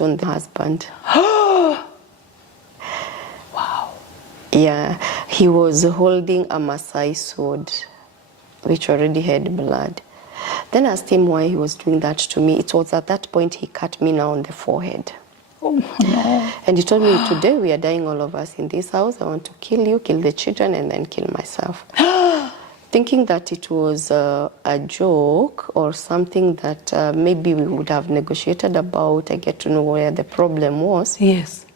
on the husband. Wow. Yeah, he was holding a Maasai sword, which already had blood. Then I asked him why he was doing that to me. It was at that point he cut me now on the forehead. Oh, no. And he told me, today we are dying all of us in this house. I want to kill you, kill the children, and then kill myself. Thinking that it was a joke or something that maybe we would have negotiated about. I get to know where the problem was. Yes.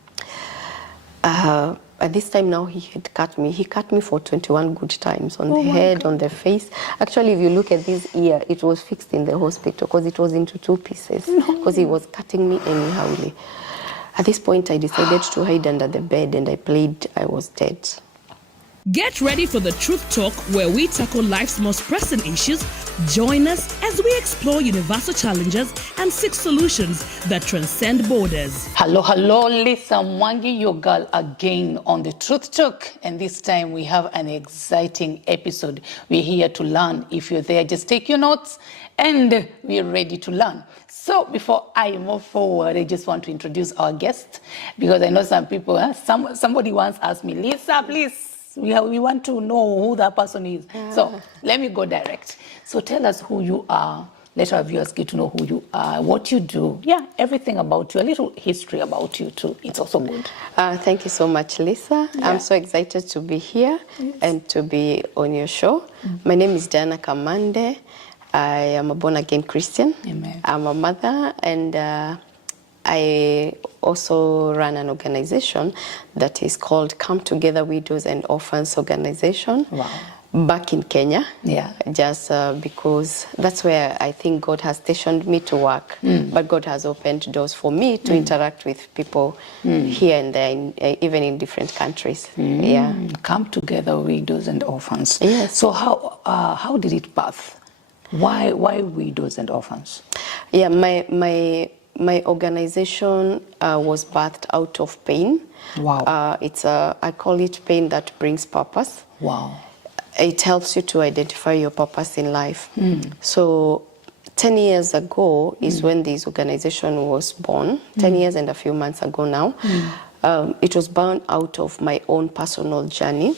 At this time now, he had cut me. He cut me for 21 good times on the head, on the face. Actually, if you look at this ear, it was fixed in the hospital because it was into 2 pieces because he was cutting me anyhowly. At this point, I decided to hide under the bed and I played I was dead. Get ready for the Truth Talk, where we tackle life's most pressing issues. Join us as we explore universal challenges and seek solutions that transcend borders. Hello, Lisa Mwangi, your girl again on the Truth Talk. And this time we have an exciting episode. We're here to learn. If you're there, just take your notes and we're ready to learn. So before I move forward, I just want to introduce our guest because I know some people, somebody once asked me, Lisa, please, we want to know who that person is. So let me go direct. So tell us who you are. Let our viewers get to know who you are, what you do. Yeah, everything about you, a little history about you too. It's also good. Thank you so much, Lisa. Yeah. I'm so excited to be here and to be on your show. My name is Diana Kamande. I am a born-again Christian. Amen. I'm a mother, and I also run an organization that is called Come Together Widows and Orphans Organization. Wow. Back in Kenya. Yeah. Just because that's where I think God has stationed me to work. But God has opened doors for me to interact with people here and there, even in different countries. Yeah. Come Together Widows and Orphans. Yes. So how did it birth? Why widows and orphans? Yeah, my organization was birthed out of pain. Wow. I call it pain that brings purpose. Wow. It helps you to identify your purpose in life. So 10 years ago is when this organization was born, 10 years and a few months ago now. It was born out of my own personal journey.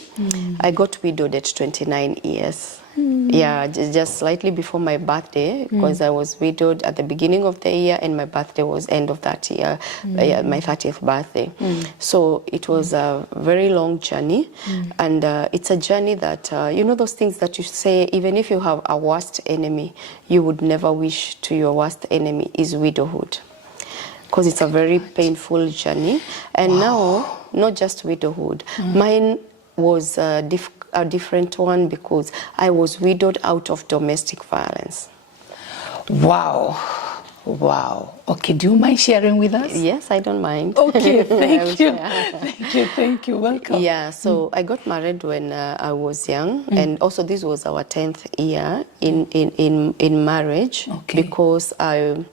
I got widowed at 29 years. Yeah, just slightly before my birthday, because I was widowed at the beginning of the year and my birthday was end of that year, my 30th birthday. So it was a very long journey, and it's a journey that, you know those things that you say, even if you have a worst enemy, you would never wish to your worst enemy, is widowhood. Because it's a very painful journey. And now, not just widowhood, mine was a different one because I was widowed out of domestic violence. Wow. Wow. Okay, do you mind sharing with us? Yes, I don't mind. Okay, thank you. Thank you. Welcome. Yeah, so I got married when I was young, and also this was our 10th year in marriage. Okay. Because I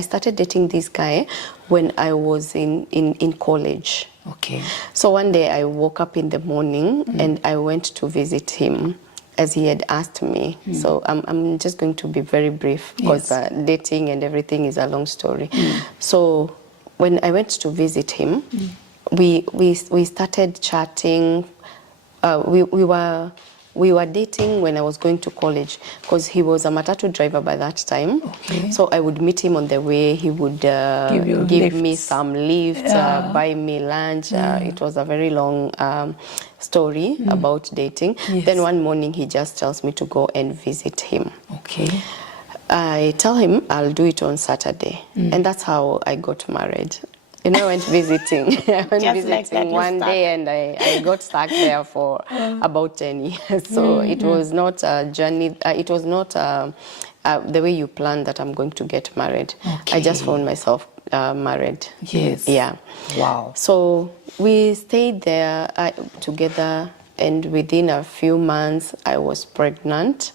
started dating this guy when I was in college. Okay. So one day I woke up in the morning and I went to visit him as he had asked me. So I'm just going to be very brief because dating and everything is a long story. So when I went to visit him, we started chatting. We were dating when I was going to college because he was a matatu driver by that time. Okay. So I would meet him on the way. He would give me some lifts, buy me lunch. It was a very long story about dating. Yes. Then one morning he just tells me to go and visit him. Okay. I tell him I'll do it on Saturday. And that's how I got married. You know, I went visiting. One day and I got stuck there for about 10 years. So it was not a journey. It was not the way you plan that I'm going to get married. Okay. I just found myself married. Yes. Yeah. Wow. So we stayed there together, and within a few months I was pregnant.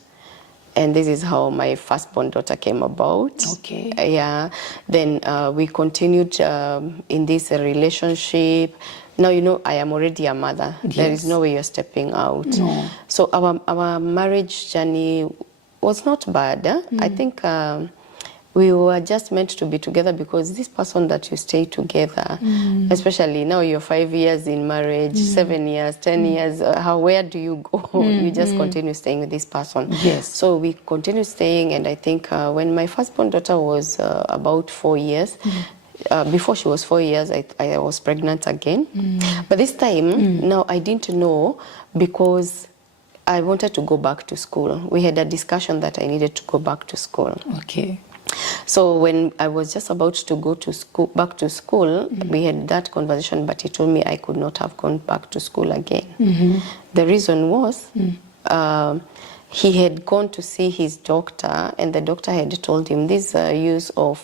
And this is how my firstborn daughter came about. Okay. Yeah. Then we continued in this relationship. Now, you know, I am already a mother. Yes. There is no way you're stepping out. No. So our marriage journey was not bad. I think we were just meant to be together, because this person that you stay together, especially now you're 5 years in marriage, 7 years, 10 years, where do you go? You just continue staying with this person. Yes. So we continued staying, and I think when my firstborn daughter was about 4 years, before she was 4 years, I was pregnant again. But this time, now I didn't know, because I wanted to go back to school. We had a discussion that I needed to go back to school. Okay. So when I was just about to go to school, back to school, we had that conversation, but he told me I could not have gone back to school again. The reason was he had gone to see his doctor, and the doctor had told him this use of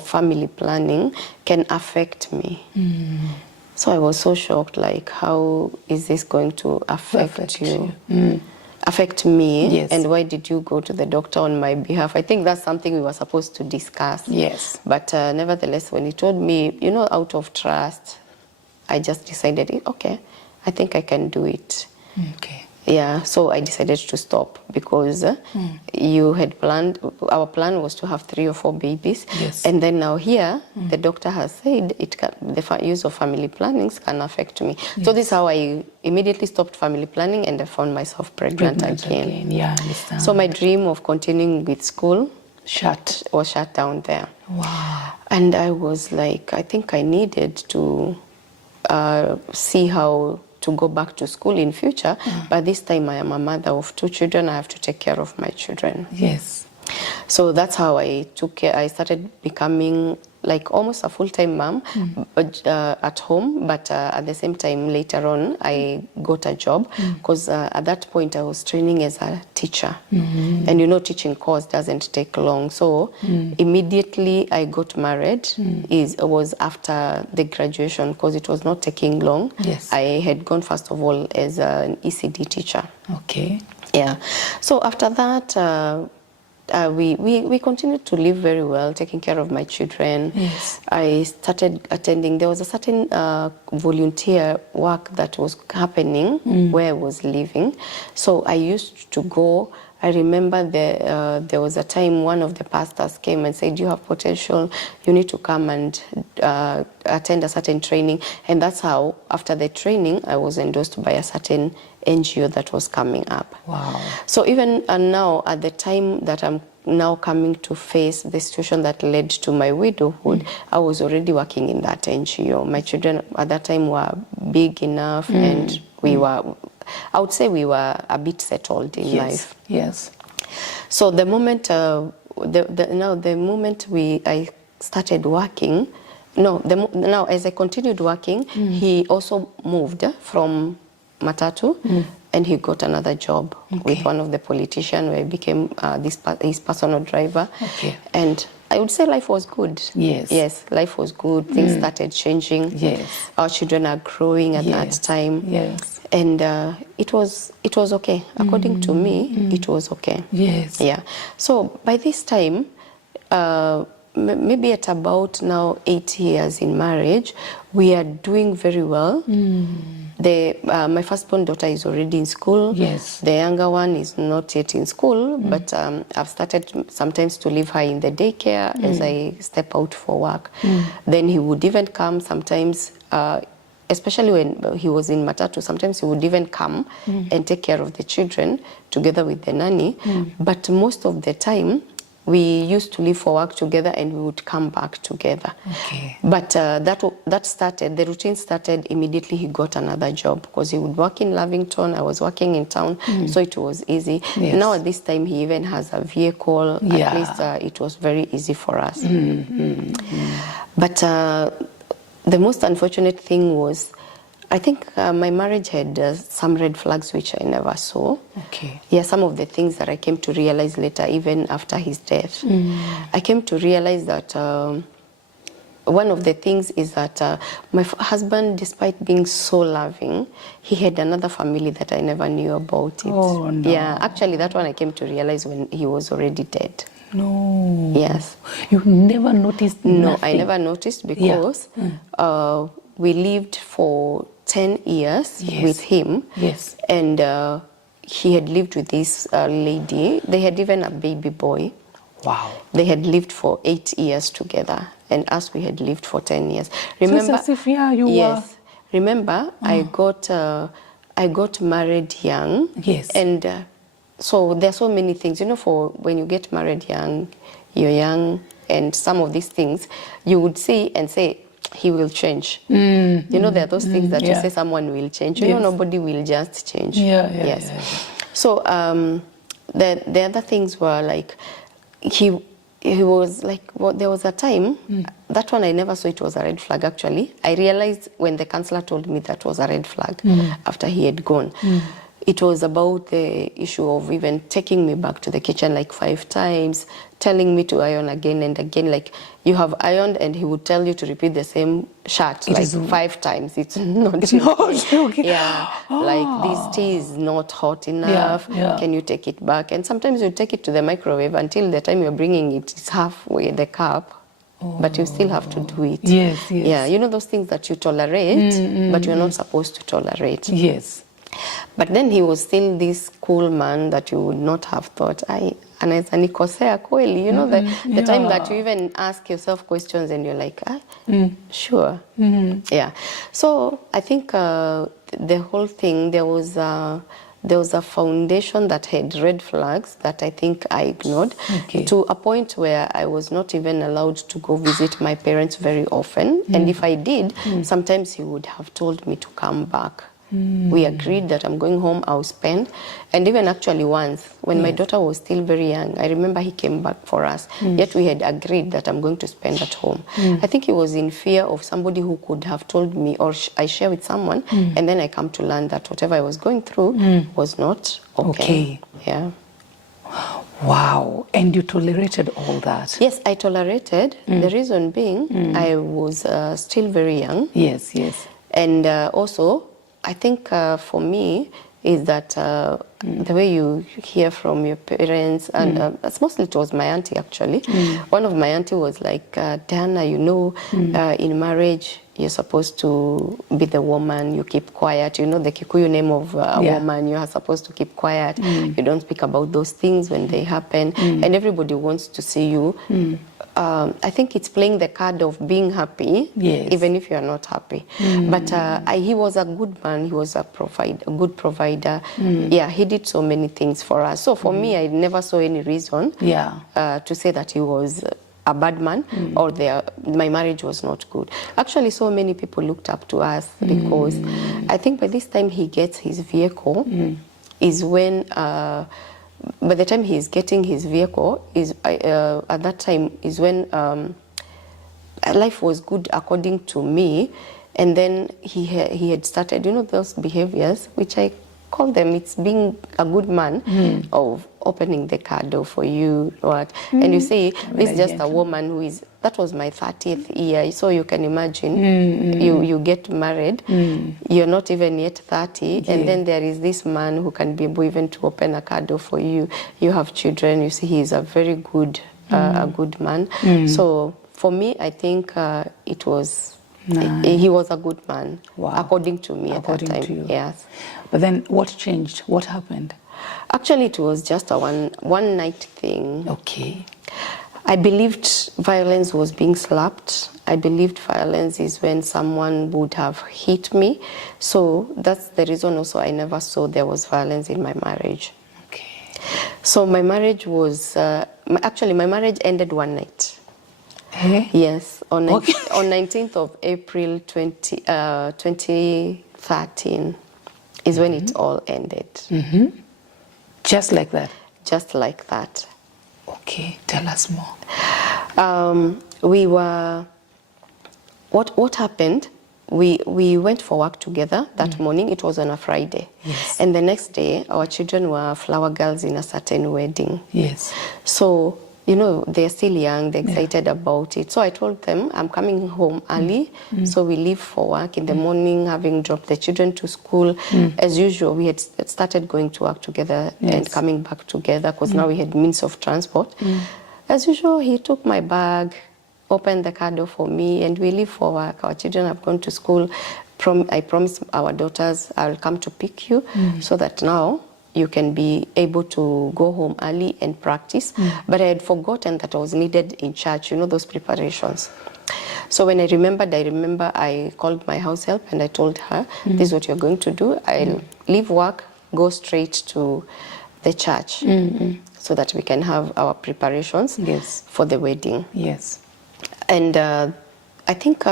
family planning can affect me. So I was so shocked, like, how is this going to affect you? Affect me? Yes. And why did you go to the doctor on my behalf? I think that's something we were supposed to discuss. Yes. But nevertheless, when he told me, out of trust, I just decided, okay, I think I can do it. Okay. Yeah, so I decided to stop, because you had planned, our plan was to have 3 or 4 babies. Yes. And then now here, the doctor has said the use of family plannings can affect me. Yes. So this is how I immediately stopped family planning, and I found myself pregnant again. Yeah, I understand. So my dream of continuing with school was shut down there. Wow. And I was like, I think I needed to see how to go back to school in future, but this time I am a mother of 2 children. I have to take care of my children. Yes. So that's how I took care. I started becoming like almost a full-time mom at home, but at the same time later on I got a job, because at that point I was training as a teacher, and teaching course doesn't take long. So immediately I got married. It was after the graduation, because it was not taking long. Yes. I had gone first of all as an ECD teacher. Okay. Yeah. So after that, we continued to live very well, taking care of my children. Yes. I started attending. There was a certain volunteer work that was happening where I was living. So I used to go. I remember there was a time one of the pastors came and said, you have potential, you need to come and attend a certain training. And that's how, after the training, I was endorsed by a certain NGO that was coming up. Wow. So even now, at the time that I'm now coming to face the situation that led to my widowhood, I was already working in that NGO. My children at that time were big enough, and we were, I would say we were a bit settled in life. Yes. So the moment, the moment I started working, now as I continued working, he also moved from Matatu, and he got another job with one of the politicians, where I became his personal driver. Okay. And I would say life was good. Yes. Yes, life was good. Things started changing. Yes. Our children are growing at that time. Yes. And it was okay. According to me, it was okay. Yes. Yeah. So by this time, maybe at about now 8 years in marriage, we are doing very well. My firstborn daughter is already in school. Yes. The younger one is not yet in school, but I've started sometimes to leave her in the daycare as I step out for work. Then he would even come sometimes, especially when he was in Matatu, sometimes he would even come and take care of the children together with the nanny. But most of the time, we used to leave for work together, and we would come back together. Okay. But the routine started immediately he got another job, because he would work in Lavington, I was working in town, so it was easy. Yes. Now at this time he even has a vehicle. Yeah. At least it was very easy for us. But the most unfortunate thing was, I think my marriage had some red flags which I never saw. Okay. Yeah, some of the things that I came to realize later, even after his death. I came to realize that one of the things is that my husband, despite being so loving, he had another family that I never knew about it. Oh, no. Yeah, actually that one I came to realize when he was already dead. No. Yes. You never noticed No, nothing? I never noticed, because we lived for 10 years with him. Yes. And he had lived with this lady. They had even a baby boy. Wow. They had lived for 8 years together, and us, we had lived for 10 years. Remember? So it's as if, you yes. were... Remember, I got married young. Yes. And so there are so many things. For when you get married young, you're young, and some of these things you would see and say, he will change. There are those things that you say someone will change. Nobody will just change. Yes. So the other things were like, he was like, there was a time, that one I never saw it was a red flag actually. I realized when the counselor told me that was a red flag after he had gone. It was about the issue of even taking me back to the kitchen like 5 times, telling me to iron again and again. Like, you have ironed, and he would tell you to repeat the same shirt like 5 times. It's not okay. Yeah. Like, this tea is not hot enough. Can you take it back? And sometimes you take it to the microwave until the time you're bringing it, it's halfway the cup. But you still have to do it. Yes. Yeah, those things that you tolerate, but you're not supposed to tolerate. Yes. But then he was still this cool man that you would not have thought, anaweza nikosea kweli, the time that you even ask yourself questions and you're like, sure. Yeah. So I think the whole thing, there was a foundation that had red flags that I think I ignored, to a point where I was not even allowed to go visit my parents very often. And if I did, sometimes he would have told me to come back. We agreed that I'm going home, I'll spend. And even actually once, when my daughter was still very young, I remember he came back for us. Yet we had agreed that I'm going to spend at home. I think he was in fear of somebody who could have told me, or I share with someone, and then I come to learn that whatever I was going through was not okay. Yeah. Wow. And you tolerated all that? Yes, I tolerated. The reason being, I was still very young. Yes. And also, I think for me is that the way you hear from your parents, and mostly it was my auntie actually. One of my auntie was like, Diana, in marriage, you're supposed to be the woman, you keep quiet. The Kikuyu name of a woman, you are supposed to keep quiet. You don't speak about those things when they happen. And everybody wants to see you. I think it's playing the card of being happy, even if you are not happy. But he was a good man. He was a good provider. Yeah, he did so many things for us. So for me, I never saw any reason to say that he was a bad man or my marriage was not good. Actually, so many people looked up to us because I think by this time he gets his vehicle is when... by the time he's getting his vehicle, at that time is when life was good according to me, and then he had started, those behaviors, which I call them, it's being a good man of opening the car door for you, and you see, this is just a woman who is, that was my 30th year, so you can imagine, you get married, you're not even yet 30, and then there is this man who can be able even to open a car door for you. You have children, you see, he's a very good, a good man. So for me, I think it was, he was a good man, according to me at that time. To you. Yes. But then what changed? What happened? Actually, it was just a one night thing. Okay. I believed violence was being slapped. I believed violence is when someone would have hit me. So that's the reason also I never saw there was violence in my marriage. Okay. So my marriage was, actually my marriage ended one night. Yes, on 19th of April 2013 is when it all ended. Just like that? Just like that. Okay, tell us more. We were, what happened, we went for work together that morning. It was on a Friday. Yes. And the next day, our children were flower girls in a certain wedding. Yes. So, they're still young, they're excited about it. So I told them, I'm coming home early. So we leave for work in the morning, having dropped the children to school. As usual, we had started going to work together and coming back together because now we had means of transport. As usual, he took my bag, opened the car door for me, and we leave for work. Our children have gone to school. I promised our daughters, I'll come to pick you so that now you can be able to go home early and practice. But I had forgotten that I was needed in church, you know, those preparations. So when I remember I called my house help and I told her, this is what you're going to do. I'll leave work, go straight to the church so that we can have our preparations for the wedding. Yes. And I think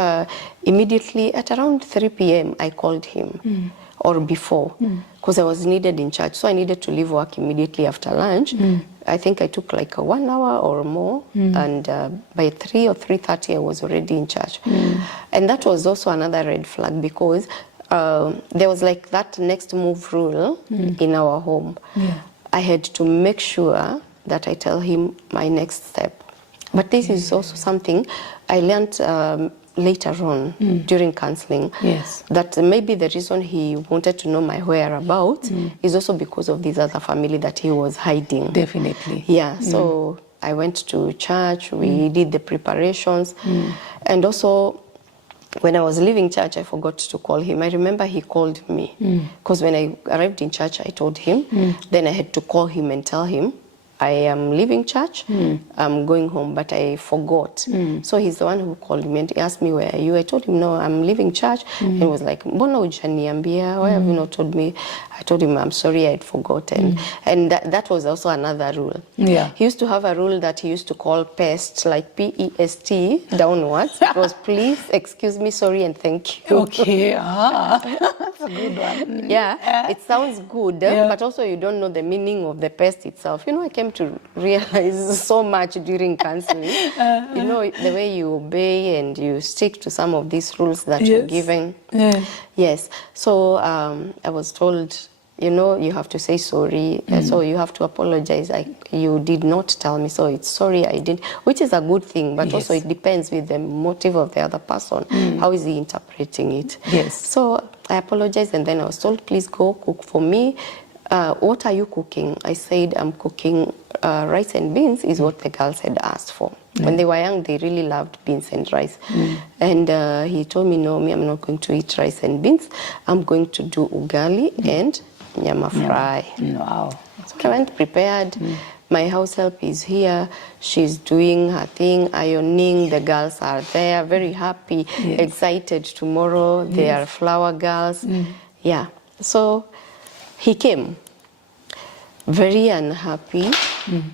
immediately at around 3 p.m. I called him, or before, because I was needed in church. So I needed to leave work immediately after lunch. I think I took like 1 hour or more, and by 3 or 3:30 I was already in church. And that was also another red flag, because there was like that next move rule in our home. I had to make sure that I tell him my next step. But this is also something I learned later on during counseling. Yes. That maybe the reason he wanted to know my whereabouts is also because of this other family that he was hiding. Definitely. Yeah, so I went to church, we did the preparations, and also when I was leaving church, I forgot to call him. I remember he called me, because when I arrived in church, I told him, then I had to call him and tell him, I am leaving church, I'm going home, but I forgot. So he's the one who called me and he asked me, where are you? I told him, no, I'm leaving church. And he was like, mbona hujaniambia? Why have you not told me? I told him, I'm sorry, I had forgotten. And that was also another rule. Yeah. He used to have a rule that he used to call PEST, like P-E-S-T, downwards. It was please, excuse me, sorry, and thank you. Okay, that's a good one. Yeah, it sounds good, but also you don't know the meaning of the PEST itself. You know, I came to realize so much during counseling. You know, the way you obey and you stick to some of these rules that you're given. Yes. So I was told, you know, you have to say sorry. So you have to apologize. You did not tell me, so it's sorry I didn't, which is a good thing, but also it depends with the motive of the other person. How is he interpreting it? Yes. So I apologized, and then I was told, please go cook for me. What are you cooking? I said, I'm cooking rice and beans, is what the girls had asked for. When they were young, they really loved beans and rice. And he told me, no, I'm not going to eat rice and beans. I'm going to do ugali and nyama fry. Wow. So I went prepared. My house help is here. She's doing her thing, ironing. The girls are there, very happy, excited tomorrow. They are flower girls. Yeah. So he came very unhappy.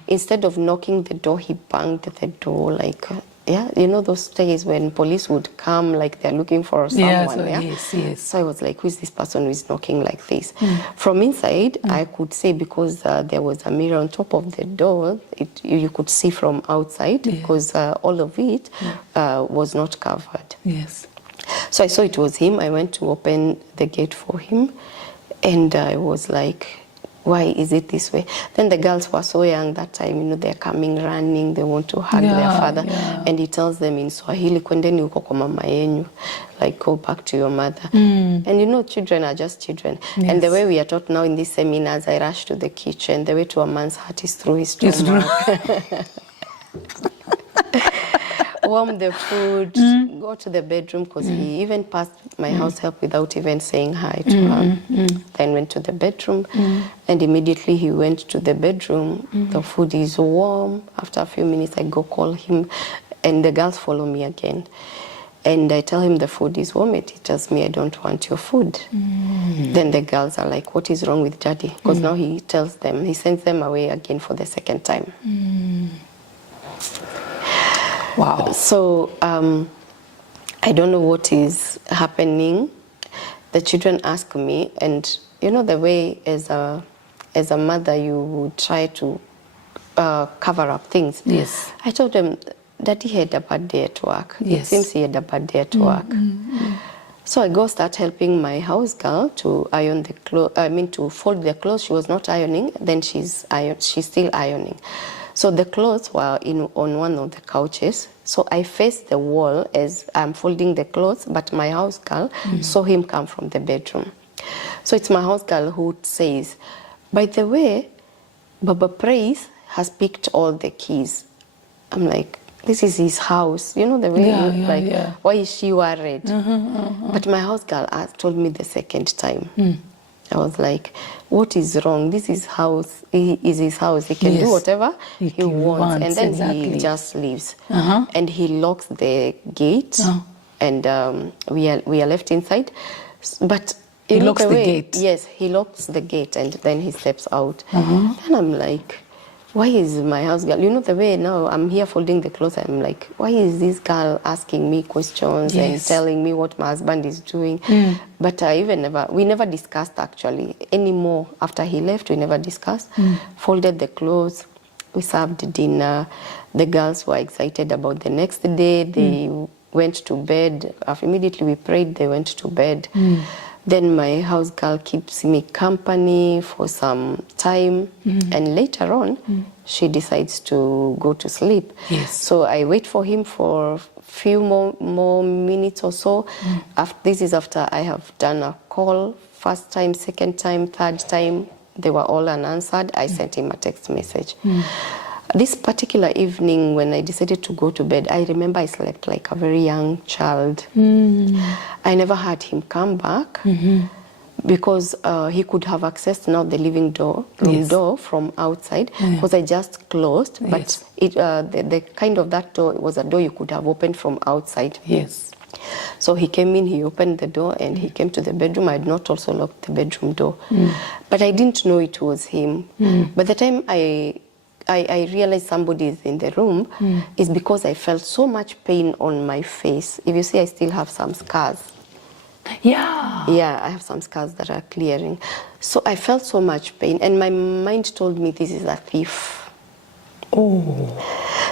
Instead of knocking the door, he banged the door like, you know those days when police would come like they're looking for someone. Yes. So I was like, who is this person who is knocking like this? From inside, I could see, because there was a mirror on top of the door, you could see from outside, because all of it was not covered. Yes. So I saw it was him. I went to open the gate for him, and I was like, why is it this way? Then the girls were so young that time, you know, they're coming running, they want to hug their father. And he tells them in Swahili, kwendeni huko kwa mama yenyu, like go back to your mother. And you know, children are just children. And the way we are taught now in these seminars, I rush to the kitchen. The way to a man's heart is through his stomach. Warm the food, go to the bedroom, because he even passed my house help without even saying hi to her. Then went to the bedroom, and immediately he went to the bedroom. The food is warm. After a few minutes, I go call him, and the girls follow me again. And I tell him the food is warm. He tells me, I don't want your food. Then the girls are like, what is wrong with daddy? Because now he tells them, he sends them away again for the second time. Wow. So I don't know what is happening. The children ask me, and you know the way as a mother you would try to cover up things. Yes. I told them, Daddy had a bad day at work. Yes. It seems he had a bad day at work. So I go start helping my house girl to iron the clothes. I mean to fold the clothes. She was not ironing. Then she's still ironing. So the clothes were on one of the couches. So I faced the wall as I'm folding the clothes, but my house girl saw him come from the bedroom. So it's my house girl who says, by the way, Baba Praise has picked all the keys. I'm like, this is his house. You know the way, why is she worried? But my house girl told me the second time. I was like, what is wrong? This is house. Is his house. He can Yes. do whatever he He wants. wants, And then exactly. he just leaves. Uh-huh. And he locks the gate. And we are left inside. But He you know locks the gate? Yes, he locks the gate and then he steps out. Then I'm like, why is my house girl, you know the way now I'm here folding the clothes, I'm like, why is this girl asking me questions and telling me what my husband is doing? But we never discussed actually anymore. After he left, we never discussed. Folded the clothes, we served dinner. The girls were excited about the next day. They went to bed. Immediately we prayed, they went to bed. Then my house girl keeps me company for some time, and later on, she decides to go to sleep. Yes. So I wait for him for a few more minutes or so. This is after I have done a call, first time, second time, third time. They were all unanswered. I sent him a text message. This particular evening when I decided to go to bed, I remember I slept like a very young child. I never had him come back because he could have accessed now the living room door from outside because I just closed. But the kind of that door was a door you could have opened from outside. Yes. So he came in, he opened the door and he came to the bedroom. I had not also locked the bedroom door. But I didn't know it was him. By the time I realized somebody is in the room is because I felt so much pain on my face. If you see, I still have some scars. Yeah. Yeah, I have some scars that are clearing. So I felt so much pain and my mind told me this is a thief. Oh.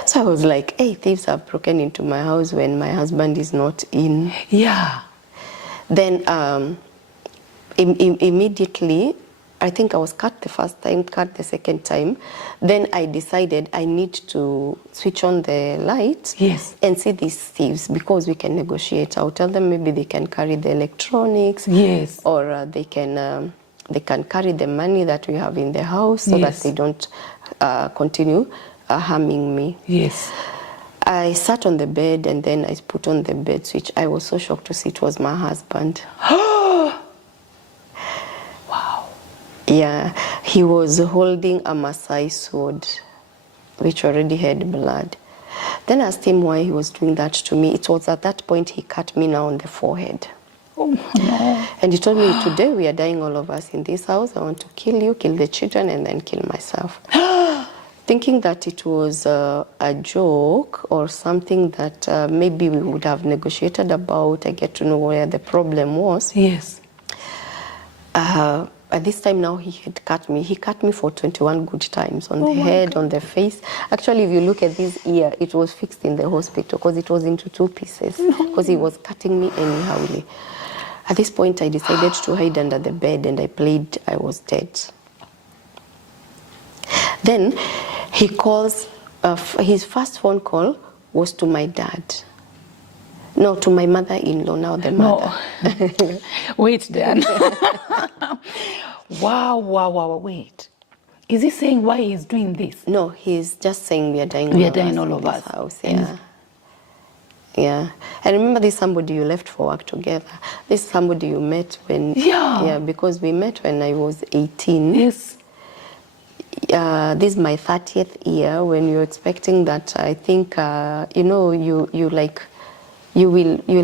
So I was like, hey, thieves have broken into my house when my husband is not in. Yeah. Then immediately, I think I was cut the first time, cut the second time. Then I decided I need to switch on the light and see these thieves because we can negotiate. I'll tell them maybe they can carry the electronics or they can carry the money that we have in the house so that they don't continue harming me. Yes. I sat on the bed and then I put on the bed switch. I was so shocked to see it was my husband. Yeah, he was holding a Maasai sword, which already had blood. Then I asked him why he was doing that to me. It was at that point he cut me now on the forehead. Oh, no. And he told me, today we are dying all of us in this house. I want to kill you, kill the children, and then kill myself. Thinking that it was a joke or something that maybe we would have negotiated about. I get to know where the problem was. Yes. At this time now he had cut me. He cut me for 21 good times on the head, on the face. Actually, if you look at this ear, it was fixed in the hospital because it was into two pieces because he was cutting me anyhowly. At this point, I decided to hide under the bed and I played I was dead. Then he calls, his first phone call was to my dad. No, to my mother-in-law, now the mother. No. Wait, Dan. Wow, wait. Is he saying why he's doing this? No, he's just saying we are dying all of us. House. Yeah. Yeah. And remember this somebody you left for work together. This is somebody you met when... Yeah, because we met when I was 18. Yes. This is my 30th year when you're expecting that, I think, you know, you'll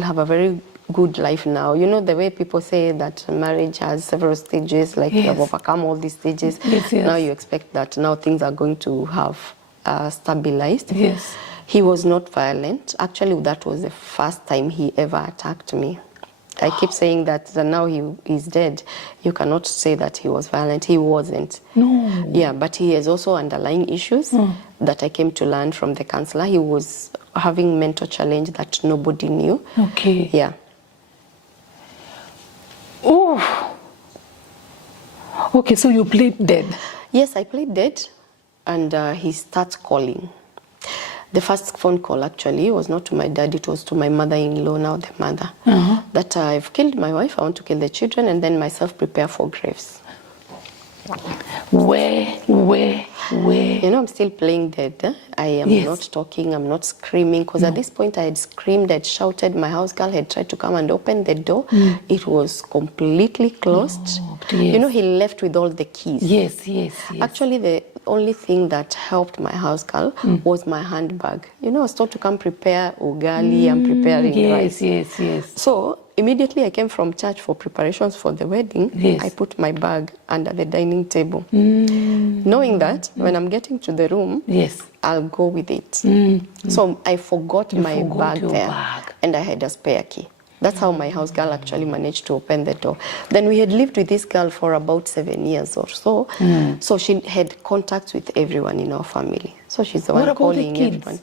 have a very good life now. You know the way people say that marriage has several stages, like you have overcome all these stages. Yes. Now you expect that now things are going to have stabilized. Yes. He was not violent. Actually, that was the first time he ever attacked me. I keep saying that now he's dead. You cannot say that he was violent. He wasn't. No. Yeah, but he has also underlying issues that I came to learn from the counselor. He was having mental challenge that nobody knew. Okay. Yeah. Oh. Okay, so you played dead. Yes, I played dead, and he starts calling. The first phone call actually was not to my dad, it was to my mother-in-law, now the mother. That I've killed my wife, I want to kill the children, and then myself prepare for graves. Where? You know, I'm still playing dead. I am not talking, I'm not screaming, because at this point I had screamed, I'd shouted, my house girl had tried to come and open the door. It was completely closed. You know, he left with all the keys. Yes. Actually, the only thing that helped my house girl was my handbag. You know, I was told to come prepare ugali, I'm preparing rice. Yes. So immediately I came from church for preparations for the wedding. I put my bag under the dining table, knowing that when I'm getting to the room, I'll go with it. So I forgot my bag there, and I had a spare key. That's how my house girl actually managed to open the door. Then we had lived with this girl for about 7 years or so. So she had contacts with everyone in our family. So she's the one calling everyone.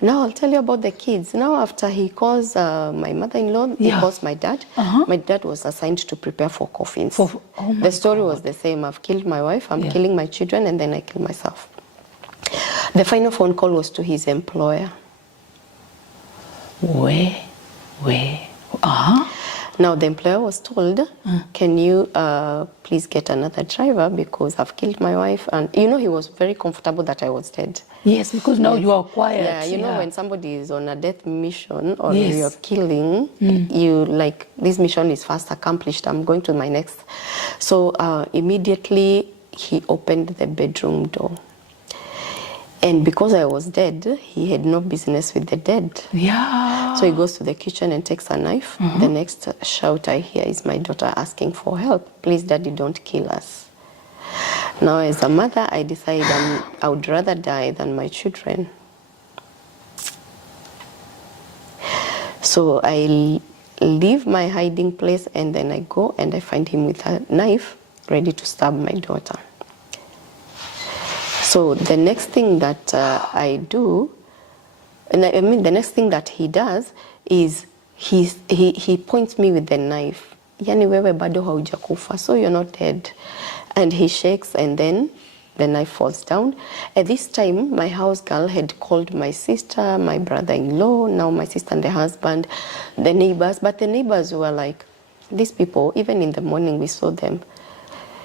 Now I'll tell you about the kids. Now after he calls my mother-in-law, he calls my dad. My dad was assigned to prepare for coffins. The story was the same. I've killed my wife, I'm killing my children, and then I kill myself. The final phone call was to his employer. Where? Now the employer was told, can you please get another driver because I've killed my wife. And you know, he was very comfortable that I was dead. Yes, because now you are quiet. Yeah, you know, when somebody is on a death mission or you're killing, you like, this mission is fast accomplished, I'm going to my next. So immediately he opened the bedroom door. And because I was dead, he had no business with the dead. Yeah. So he goes to the kitchen and takes a knife. The next shout I hear is my daughter asking for help. Please, Daddy, don't kill us. Now, as a mother, I decided I would rather die than my children. So I leave my hiding place, and then I go and I find him with a knife ready to stab my daughter. So the next thing that I do, and I mean the next thing that he does is he points me with the knife. Yani wewe bado haujakufa, so you're not dead. And he shakes, and then the knife falls down. At this time, my house girl had called my sister, my brother-in-law, now my sister and the husband, the neighbors. But the neighbors were like, these people, even in the morning we saw them.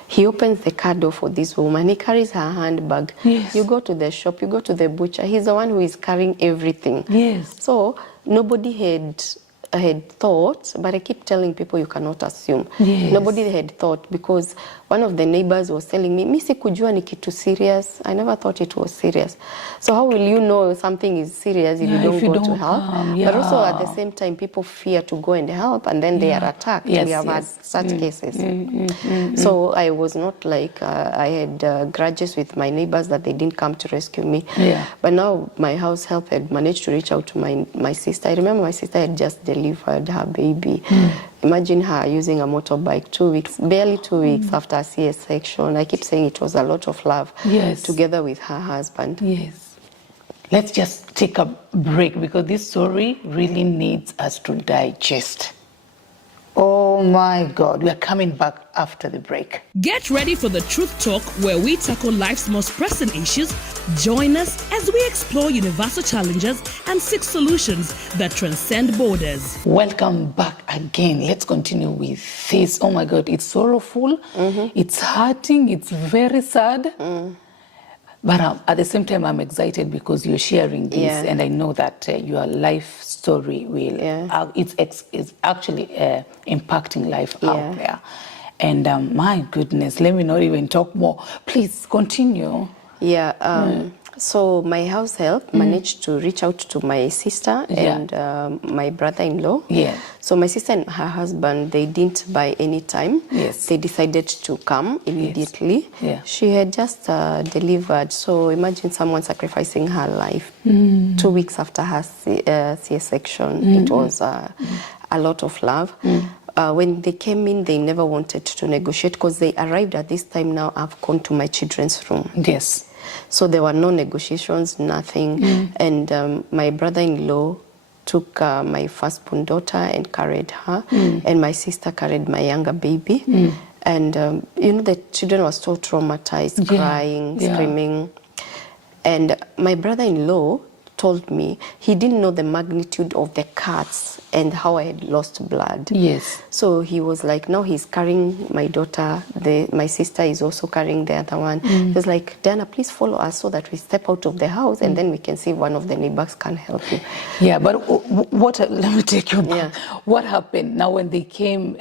He opens the car door for this woman. He carries her handbag. Yes. You go to the shop, you go to the butcher. He's the one who is carrying everything. Yes. So nobody had thought, but I keep telling people you cannot assume. Yes. Nobody had thought, because one of the neighbors was telling me, "Mi sikujua ni kitu serious." I never thought it was serious. So how will you know something is serious if you don't go to help? But also at the same time, people fear to go and help, and then they are attacked. Yes, we have had such cases. So I was not like, I had grudges with my neighbors that they didn't come to rescue me. But now my house help had managed to reach out to my sister. I remember my sister had just delivered her baby. Imagine her using a motorbike 2 weeks, barely 2 weeks after a CS section. I keep saying it was a lot of love together with her husband. Yes. Let's just take a break, because this story really needs us to digest. Oh my God, we are coming back after the break. Get ready for the Truth Talk, where we tackle life's most pressing issues. Join us as we explore universal challenges and seek solutions that transcend borders. Welcome back again. Let's continue with this. Oh my God, it's sorrowful, it's hurting, it's very sad. But at the same time, I'm excited because you're sharing this, and I know that your life story will, it's actually impacting life out there. And my goodness, let me not even talk more. Please continue. So my house help managed to reach out to my sister and my brother-in-law. So my sister and her husband, they didn't buy any time. They decided to come immediately. She had just delivered. So imagine someone sacrificing her life 2 weeks after her C-section. It was a lot of love. When they came in, they never wanted to negotiate, because they arrived at this time now. I've gone to my children's room. So there were no negotiations, nothing. And my brother-in-law took my firstborn daughter and carried her, and my sister carried my younger baby. And you know, the children were so traumatized, crying, screaming. And my brother-in-law told me he didn't know the magnitude of the cuts and how I had lost blood. Yes. So he was like, now he's carrying my daughter, my sister is also carrying the other one. He was like, Diana, please follow us so that we step out of the house and then we can see if one of the neighbors can help you. Yeah, but what, let me take you back. Yeah. What happened? Now when they came,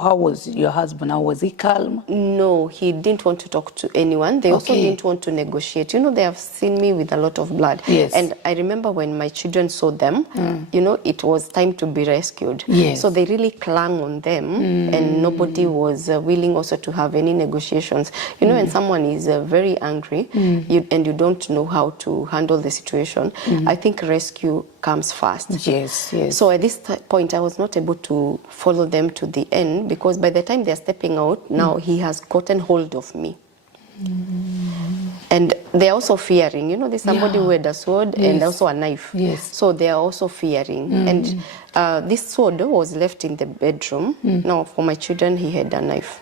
how was your husband? How was he calm? No, he didn't want to talk to anyone. They also didn't want to negotiate. You know, they have seen me with a lot of blood. Yes. And I remember when my children saw them, you know, it was time to be rescued. Yes. So they really clung on them and nobody was willing also to have any negotiations. You know, when someone is very angry and you don't know how to handle the situation, I think rescue comes first. Yes, yes. So at this point, I was not able to follow them to the end because by the time they're stepping out, now he has gotten hold of me. And they're also fearing, you know, there's somebody who had a sword and also a knife. Yes. So they are also fearing. And this sword was left in the bedroom. Now, for my children, he had a knife.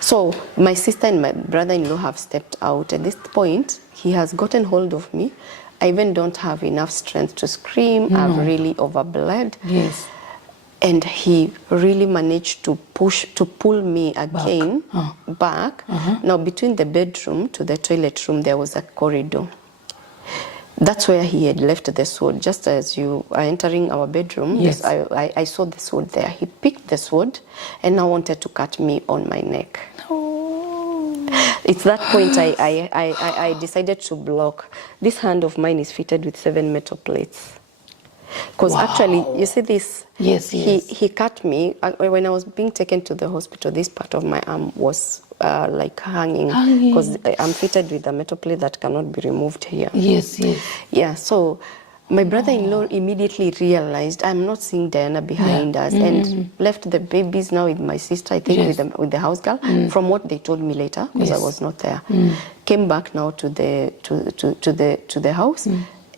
So my sister and my brother-in-law have stepped out. At this point, he has gotten hold of me. I even don't have enough strength to scream. I've really overbled. Yes. And he really managed to pull me again back. Now, between the bedroom to the toilet room, there was a corridor. That's where he had left the sword. Just as you are entering our bedroom, yes. I saw the sword there. He picked the sword and now wanted to cut me on my neck. It's that point I decided to block. This hand of mine is fitted with 7 metal plates. Because actually, you see this? Yes, yes. He cut me. When I was being taken to the hospital, this part of my arm was like hanging. Because I'm fitted with a metal plate that cannot be removed here. Yes, yes. Yeah, so my brother-in-law immediately realized I'm not seeing Diana behind us and left the babies now with my sister, I think, with the house girl, from what they told me later, because I was not there. Came back now to the house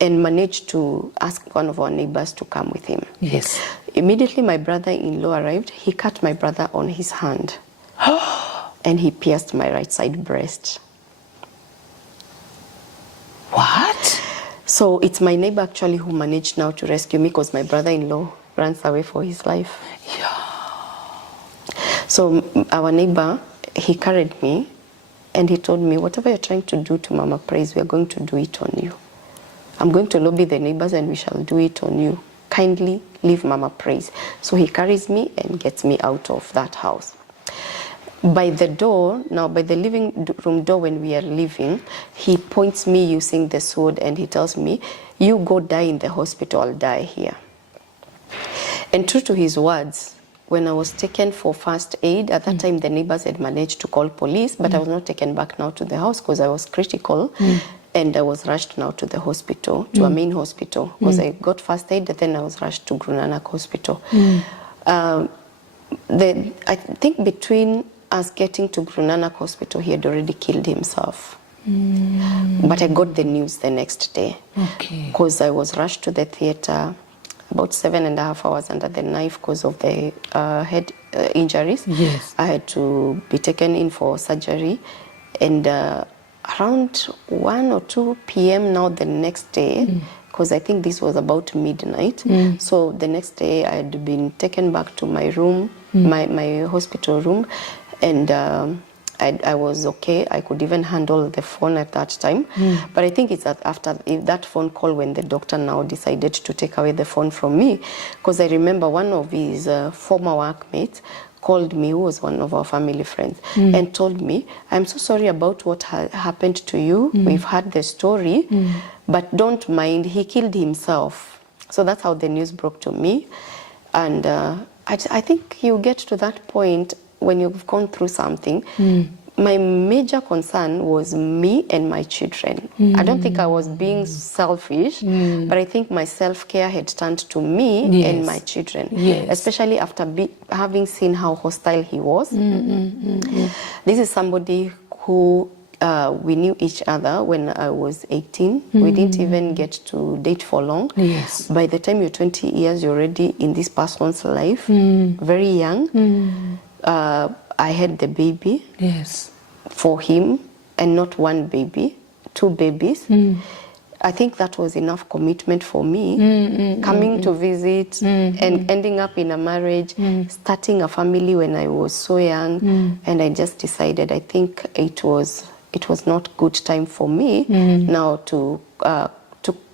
and managed to ask one of our neighbors to come with him. Yes. Immediately my brother-in-law arrived, he cut my brother on his hand and he pierced my right side breast. What? So it's my neighbor actually who managed now to rescue me because my brother-in-law runs away for his life. Yeah. So our neighbor, he carried me and he told me, whatever you're trying to do to Mama Praise, we are going to do it on you. I'm going to lobby the neighbors and we shall do it on you. Kindly leave Mama Praise. So he carries me and gets me out of that house. By the door, now by the living room door when we are leaving, he points me using the sword and he tells me, you go die in the hospital, I'll die here. And true to his words, when I was taken for first aid, at that time the neighbors had managed to call police, but I was not taken back now to the house because I was critical. And I was rushed now to the hospital, to a main hospital, because I got first aid, and then I was rushed to Grunanak Hospital. I think between us getting to Grunanak Hospital, he had already killed himself. But I got the news the next day. Because I was rushed to the theater about 7.5 hours under the knife because of the head injuries. Yes. I had to be taken in for surgery. And around 1 or 2 p.m. now the next day, because I think this was about midnight. So the next day I had been taken back to my room, my hospital room, and I was okay. I could even handle the phone at that time. But I think it's after that phone call when the doctor now decided to take away the phone from me, because I remember one of his former workmates called me, who was one of our family friends, and told me, I'm so sorry about what happened to you. We've heard the story, but don't mind, he killed himself. So that's how the news broke to me. And I think you get to that point when you've gone through something. My major concern was me and my children. I don't think I was being selfish, but I think my self-care had turned to me and my children, especially after having seen how hostile he was. This is somebody who we knew each other when I was 18. We didn't even get to date for long. By the time you're 20 years, you're already in this person's life, very young. I had the baby for him, and not one baby, 2 babies. I think that was enough commitment for me, coming to visit and ending up in a marriage, starting a family when I was so young, and I just decided I think it was not good time for me now to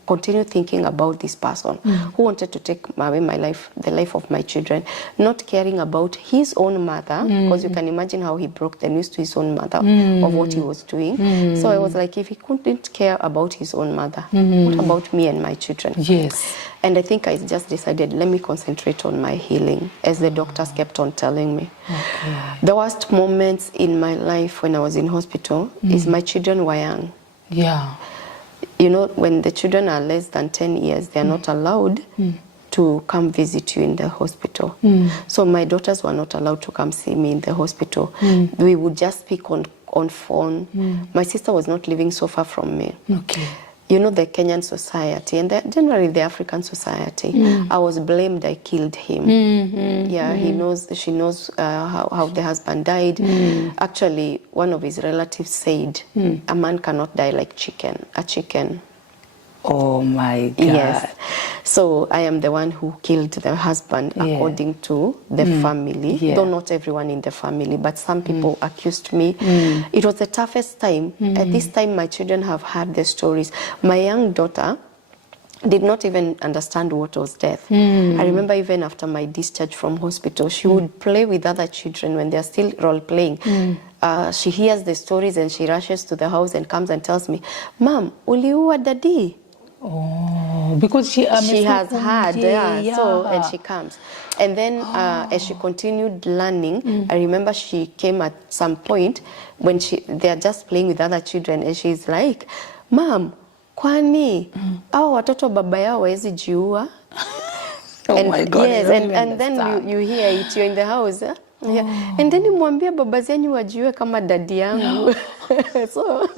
continue thinking about this person who wanted to take away my life, the life of my children, not caring about his own mother, because you can imagine how he broke the news to his own mother of what he was doing. So I was like, if he couldn't care about his own mother, what about me and my children? Yes. And I think I just decided, let me concentrate on my healing, as the doctors kept on telling me. Okay. The worst moments in my life when I was in hospital is my children were young. Yeah. You know, when the children are less than 10 years, they are not allowed to come visit you in the hospital. So my daughters were not allowed to come see me in the hospital. We would just speak on phone. My sister was not living so far from me. Okay. You know, the Kenyan society and generally the African society, I was blamed I killed him. Yeah, she knows how the husband died. Actually, one of his relatives said, a man cannot die like a chicken. Oh my God. Yes. So I am the one who killed the husband according to the family. Though not everyone in the family, but some people accused me. It was the toughest time. At this time, my children have heard the stories. My young daughter did not even understand what was death. I remember even after my discharge from hospital, she would play with other children when they're still role playing. She hears the stories and she rushes to the house and comes and tells me, Mom, uliua daddy? Oh, because she has had, so, and she comes. And then as she continued learning, I remember she came at some point when they are just playing with other children and she's like, Mom, kwani, hao watoto baba yao hawezi jiua? Oh my God. Yes, and then you hear it, you're in the house. Yeah. And then nimwambia baba zenyu wajiwe kama dadi yangu. So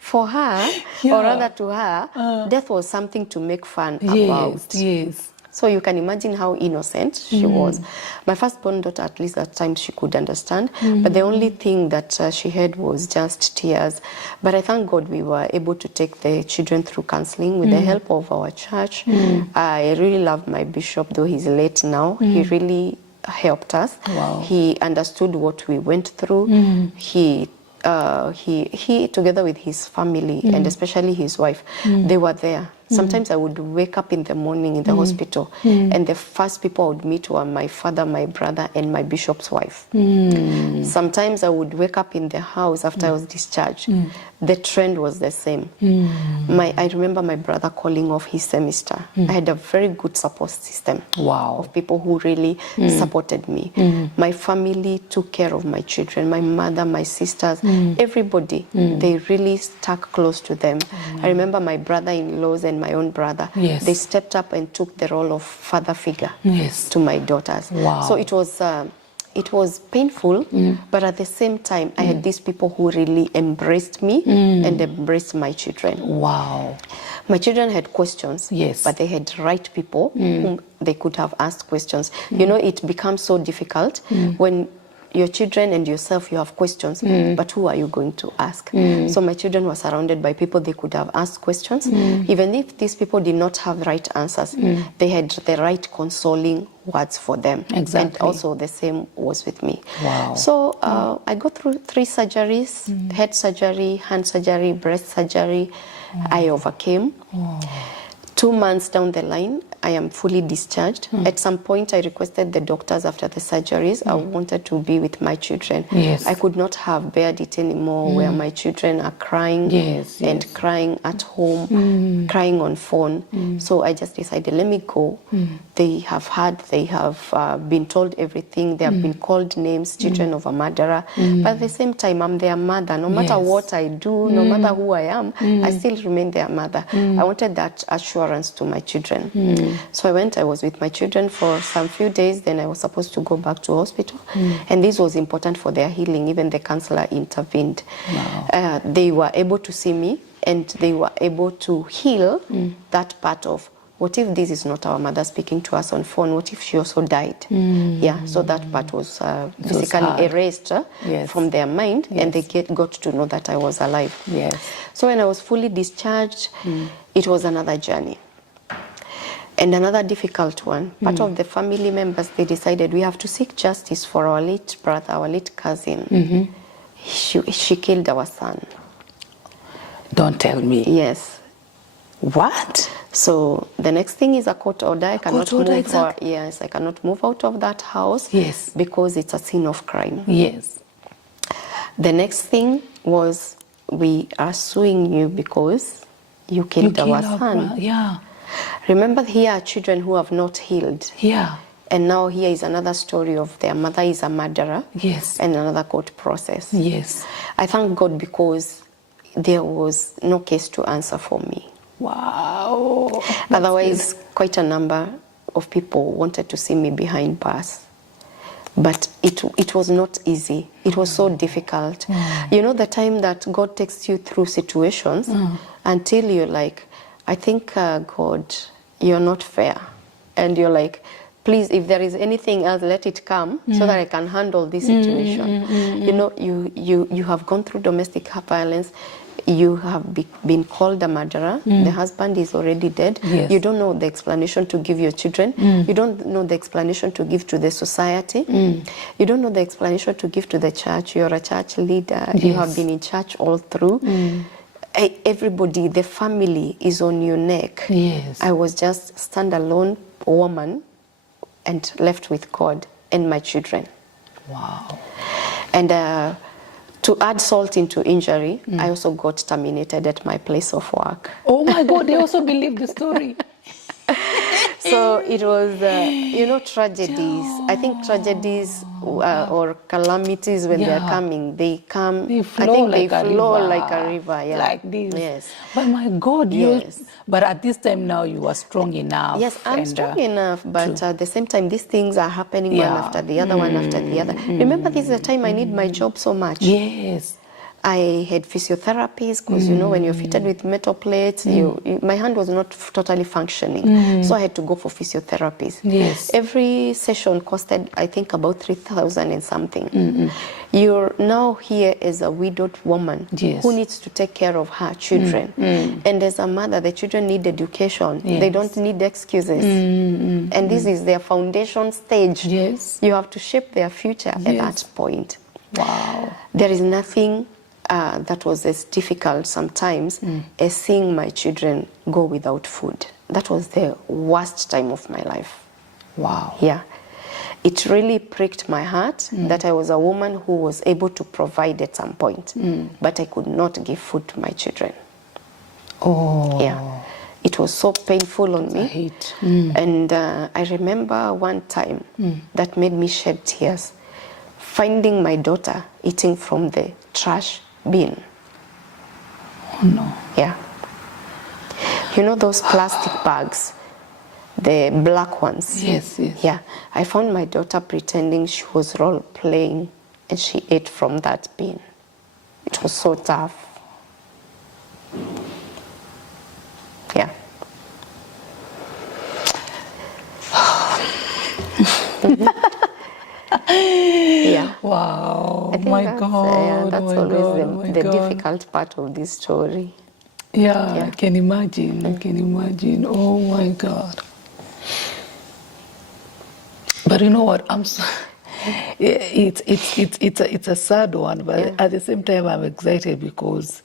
for her, or rather to her, death was something to make fun about. Yes. So you can imagine how innocent she was. My firstborn daughter, at least at times she could understand, but the only thing that she had was just tears. But I thank God we were able to take the children through counseling with the help of our church. I really love my bishop, though he's late now. He really helped us. Wow. He understood what we went through. He together with his family and especially his wife, they were there. Sometimes I would wake up in the morning in the hospital and the first people I would meet were my father, my brother, and my bishop's wife. Sometimes I would wake up in the house after I was discharged. The trend was the same. I remember my brother calling off his semester. I had a very good support system of people who really supported me. My family took care of my children, my mother, my sisters, everybody. They really stuck close to them. I remember my brother-in-laws and my own brother. They stepped up and took the role of father figure to my daughters. So it was painful, but at the same time, I had these people who really embraced me and embraced my children. Wow. My children had questions, but they had right people whom they could have asked questions. You know, it becomes so difficult when your children and yourself, you have questions, but who are you going to ask? So my children were surrounded by people they could have asked questions. Even if these people did not have right answers, they had the right consoling words for them. Exactly. And also the same was with me. Wow. So I go through 3 surgeries, head surgery, hand surgery, breast surgery. I overcame. 2 months down the line, I am fully discharged. At some point, I requested the doctors after the surgeries, I wanted to be with my children. I could not have bared it anymore where my children are crying and crying at home, crying on phone. So I just decided, let me go. They have been told everything. They have been called names, children of a murderer. But at the same time, I'm their mother. No matter what I do, no matter who I am, I still remain their mother. I wanted that assurance to my children. So I was with my children for some few days, then I was supposed to go back to hospital. And this was important for their healing. Even the counselor intervened. Wow. They were able to see me and they were able to heal that part of, what if this is not our mother speaking to us on phone? What if she also died? Yeah, so that part was basically erased from their mind and they got to know that I was alive. So when I was fully discharged, it was another journey. And another difficult one. Part of the family members, they decided we have to seek justice for our late brother, our late cousin. She killed our son. Don't tell me. Yes. What? So the next thing is a court order. I cannot court order, move. exactly. Yes, I cannot move out of that house. Yes. Because it's a scene of crime. Yes. The next thing was we are suing you because you killed our son. Yeah. Remember, here are children who have not healed. Yeah. And now here is another story of their mother is a murderer. Yes. And another court process. Yes. I thank God because there was no case to answer for me. Wow. Otherwise, quite a number of people wanted to see me behind bars. But it was not easy. It was so difficult. You know, the time that God takes you through situations until you're like, I think, God, you're not fair. And you're like, please, if there is anything else, let it come so that I can handle this situation. You know, you have gone through domestic violence. You have been called a murderer. The husband is already dead. Yes. You don't know the explanation to give your children. You don't know the explanation to give to the society. You don't know the explanation to give to the church. You're a church leader. Yes. You have been in church all through. Everybody, the family is on your neck. Yes. I was just standalone woman and left with God and my children. Wow. And to add salt into injury, I also got terminated at my place of work. Oh my God, they also believe the story. So it was, you know, tragedies. I think tragedies or calamities, when they're coming, they come, They flow I think like they a flow river. like a river. Yeah. Like this. Yes. But my God, Yes. but at this time now you are strong enough. Yes, I'm and, strong enough, but at the same time, these things are happening Yeah. one after the other, one after the other. Remember, this is the time I need my job so much. Yes. I had physiotherapies because, you know, when you're fitted with metal plates, my hand was not totally functioning. So I had to go for physiotherapies. Yes. Every session costed, I think, about 3,000 and something. You're now here as a widowed woman Yes. who needs to take care of her children. And as a mother, the children need education. Yes. They don't need excuses. And this is their foundation stage. Yes. You have to shape their future at that point. Wow. There is nothing that was as difficult sometimes as seeing my children go without food. That was the worst time of my life. Wow. Yeah. It really pricked my heart that I was a woman who was able to provide at some point, but I could not give food to my children. Oh. Yeah. It was so painful on me. I hate. And I remember one time that made me shed tears, finding my daughter eating from the trash bin. Oh no. Yeah. You know those plastic bags, the black ones? Yes, yes. Yeah. I found my daughter pretending she was role playing and she ate from that bin. It was so tough. Yeah. Yeah. Wow. I think My that's, God. that's my always God, the God. difficult part of this story. Yeah, Yeah. I can imagine. I can imagine. Oh my God. But you know what? I'm so, it's a sad one, but at the same time I'm excited because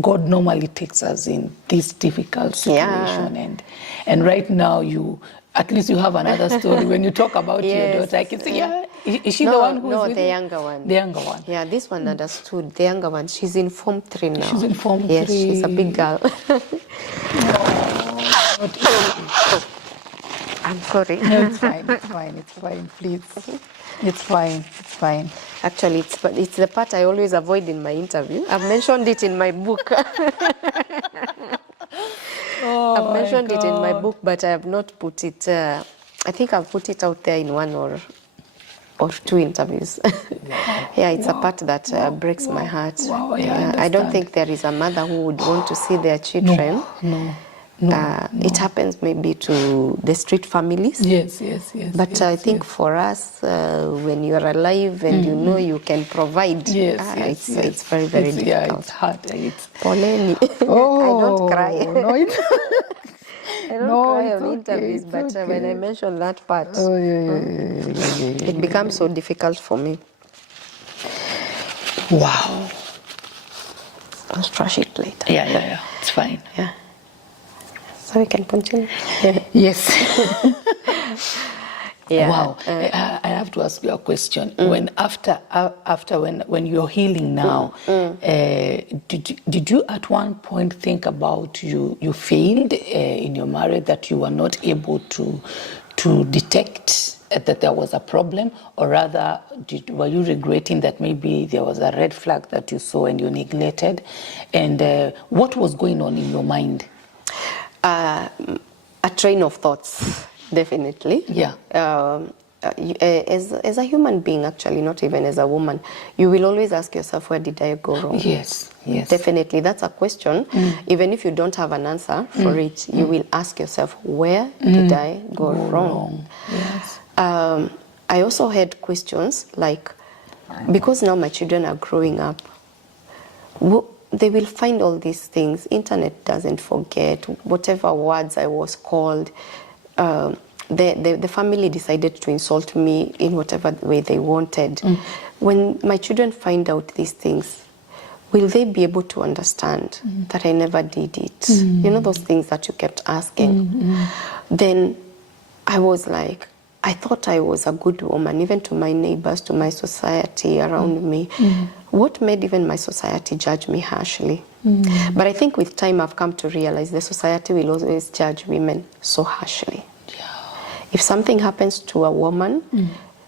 God normally takes us in this difficult situation, and right now at least you have another story when you talk about your daughter. I can say, is she the one who's No, with the you? younger one. The younger one. Yeah, this one understood. The younger one, she's in Form 3 now. She's in Form 3. Yes, she's a big girl. I'm sorry. No, it's fine. It's fine. It's fine. Please. It's fine. It's fine. Actually, it's the part I always avoid in my interview. I've mentioned it in my book. I've mentioned it in my book, but I have not put it. I think I've put it out there in one or two interviews. Yeah, it's a part that breaks my heart. Wow, yeah, I don't think there is a mother who would want to see their children It happens maybe to the street families. Yes. But yes, I think for us, when you're alive and you know you can provide, yes. it's very, very difficult. Yeah, it's hard. Poleni. Oh, I don't cry. No, I don't cry on interviews, but when I mention that part, it becomes so difficult for me. Wow. I'll trash it later. Yeah. It's fine. Yeah. So we can continue. Yes. Yeah. Wow. I have to ask you a question. When when you're healing now, did you at one point think about you failed in your marriage, that you were not able to detect that there was a problem, or rather were you regretting that maybe there was a red flag that you saw and you neglected? And what was going on in your mind? A train of thoughts, definitely. Yeah. As a human being, actually, not even as a woman, you will always ask yourself, where did I go wrong? Yes. Definitely, that's a question. Even if you don't have an answer for it, you will ask yourself, where did I go wrong? Yes. I also had questions like, because now my children are growing up, they will find all these things. Internet doesn't forget. Whatever words I was called, the family decided to insult me in whatever way they wanted. When my children find out these things, will they be able to understand that I never did it? You know, those things that you kept asking. Then I was like, I thought I was a good woman, even to my neighbors, to my society around me. What made even my society judge me harshly? But I think with time I've come to realize the society will always judge women so harshly. If something happens to a woman,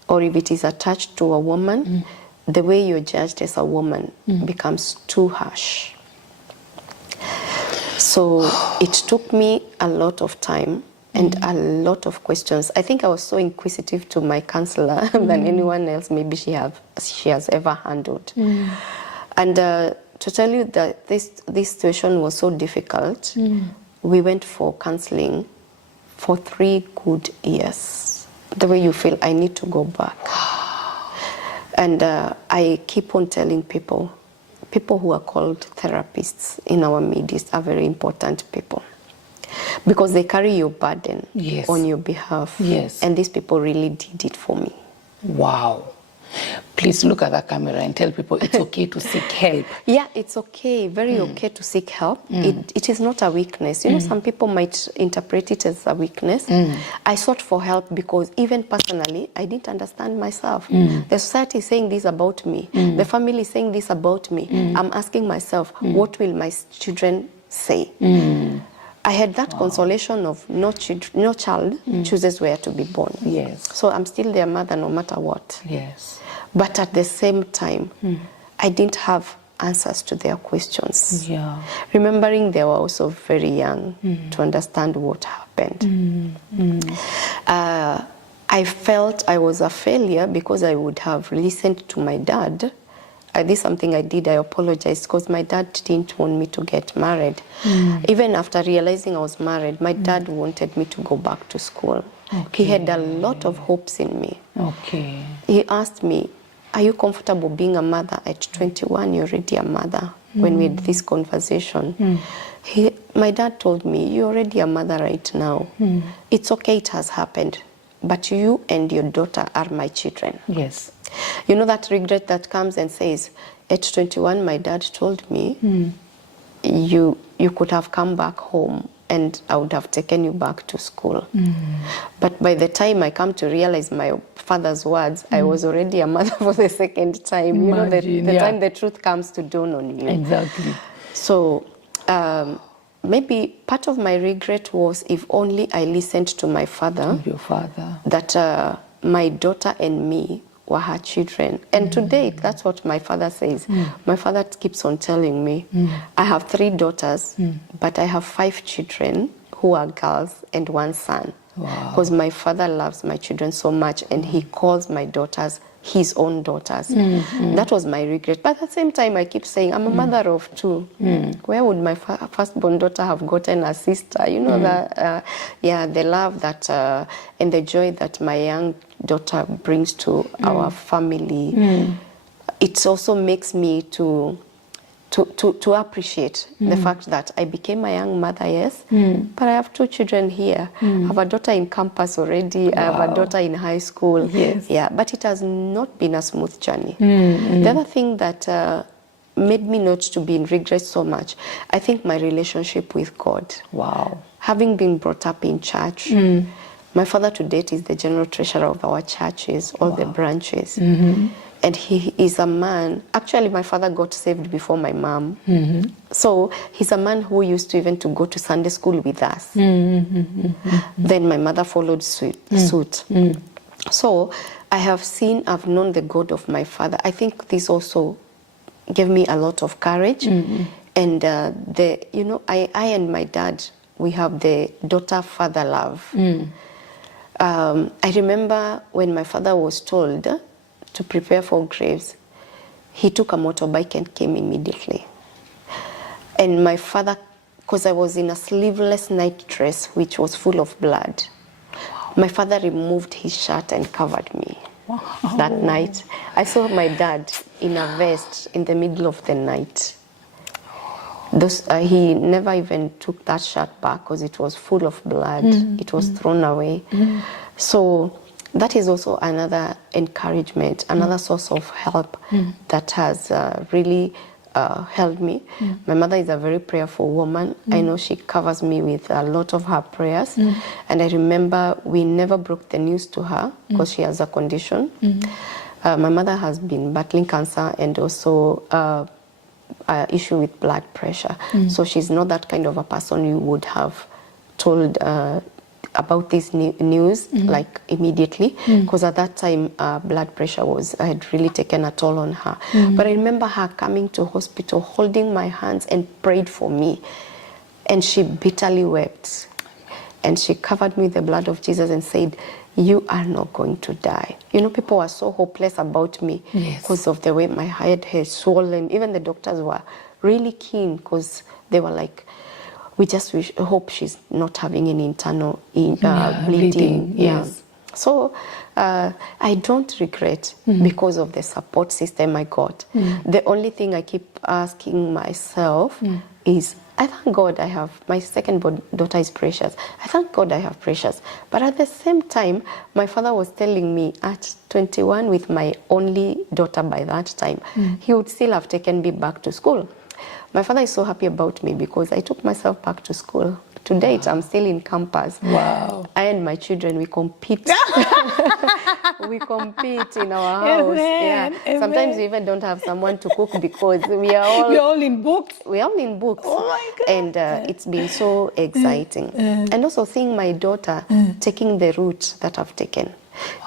or if it is attached to a woman, the way you're judged as a woman becomes too harsh. So it took me a lot of time and a lot of questions. I think I was so inquisitive to my counselor than anyone else maybe she has ever handled. And to tell you that this situation was so difficult, we went for counseling for 3 good years. The way you feel, I need to go back. And I keep on telling people who are called therapists in our midst are very important people, because they carry your burden on your behalf. Yes. And these people really did it for me. Wow. Please look at the camera and tell people it's okay to seek help. Yeah, it's okay, very okay to seek help. It is not a weakness. You know, some people might interpret it as a weakness. I sought for help because even personally, I didn't understand myself. The society is saying this about me. The family is saying this about me. I'm asking myself, what will my children say? I had that consolation of no child chooses where to be born. Yes. So I'm still their mother no matter what. Yes. But at the same time, I didn't have answers to their questions. Yeah. Remembering they were also very young to understand what happened. I felt I was a failure because I would have listened to my dad. This is something I did. I apologized because my dad didn't want me to get married. Even after realizing I was married, my dad wanted me to go back to school. He had a lot of hopes in me. He asked me, are you comfortable being a mother at 21? You're already a mother. When we had this conversation, my dad told me, you're already a mother right now. It's okay, it has happened. But you and your daughter are my children. Yes. You know that regret that comes and says, at 21, my dad told me, you could have come back home and I would have taken you back to school. But by the time I come to realize my father's words, I was already a mother for the second time. Imagine, you know, the time the truth comes to dawn on you. Exactly. So maybe part of my regret was, if only I listened to my father, your father, that my daughter and me were her children. And today, that's what my father says. My father keeps on telling me, I have 3 daughters, but I have 5 children who are girls and 1 son. because my father loves my children so much, and he calls my daughters his own daughters. That was my regret. But at the same time, I keep saying, I'm a mother of two. Where would my firstborn daughter have gotten a sister? You know, the love that and the joy that my young daughter brings to our family. It also makes me to appreciate the fact that I became a young mother, yes, but I have two children here. I have a daughter in campus already. I have a daughter in high school. Yes. Yeah, but it has not been a smooth journey. The other thing that made me not to be in regret so much, I think my relationship with God. Wow. Having been brought up in church, my father to date is the general treasurer of our churches, all the branches. And he is a man, actually my father got saved before my mom. So he's a man who used to even to go to Sunday school with us. Then my mother followed suit. So I've known the God of my father. I think this also gave me a lot of courage. And I and my dad, we have the daughter-father love. I remember when my father was told to prepare for graves, he took a motorbike and came immediately. And my father, because I was in a sleeveless night dress which was full of blood, my father removed his shirt and covered me. That night. I saw my dad in a vest in the middle of the night. He never even took that shirt back because it was full of blood. It was thrown away. So that is also another encouragement, another source of help that has really helped me. My mother is a very prayerful woman. I know she covers me with a lot of her prayers. And I remember we never broke the news to her because she has a condition. My mother has been battling cancer and also issue with blood pressure. So she's not that kind of a person you would have told about this news like immediately, because at that time blood pressure had really taken a toll on her. But I remember her coming to hospital, holding my hands and prayed for me, and she bitterly wept, and she covered me with the blood of Jesus and said, "You are not going to die." You know, people were so hopeless about me because of the way my head had swollen. Even the doctors were really keen because they were like, we just hope she's not having any internal bleeding. Yes. So I don't regret because of the support system I got. The only thing I keep asking myself is, I thank God I have, my second daughter is precious. I thank God I have precious. But at the same time, my father was telling me at 21 with my only daughter by that time, he would still have taken me back to school. My father is so happy about me because I took myself back to school. To date, I'm still in campus. Wow. I and my children, we compete. We compete in our house. Amen. Amen. Sometimes we even don't have someone to cook because we're all in books. We're all in books. Oh my God. And it's been so exciting. And also seeing my daughter taking the route that I've taken.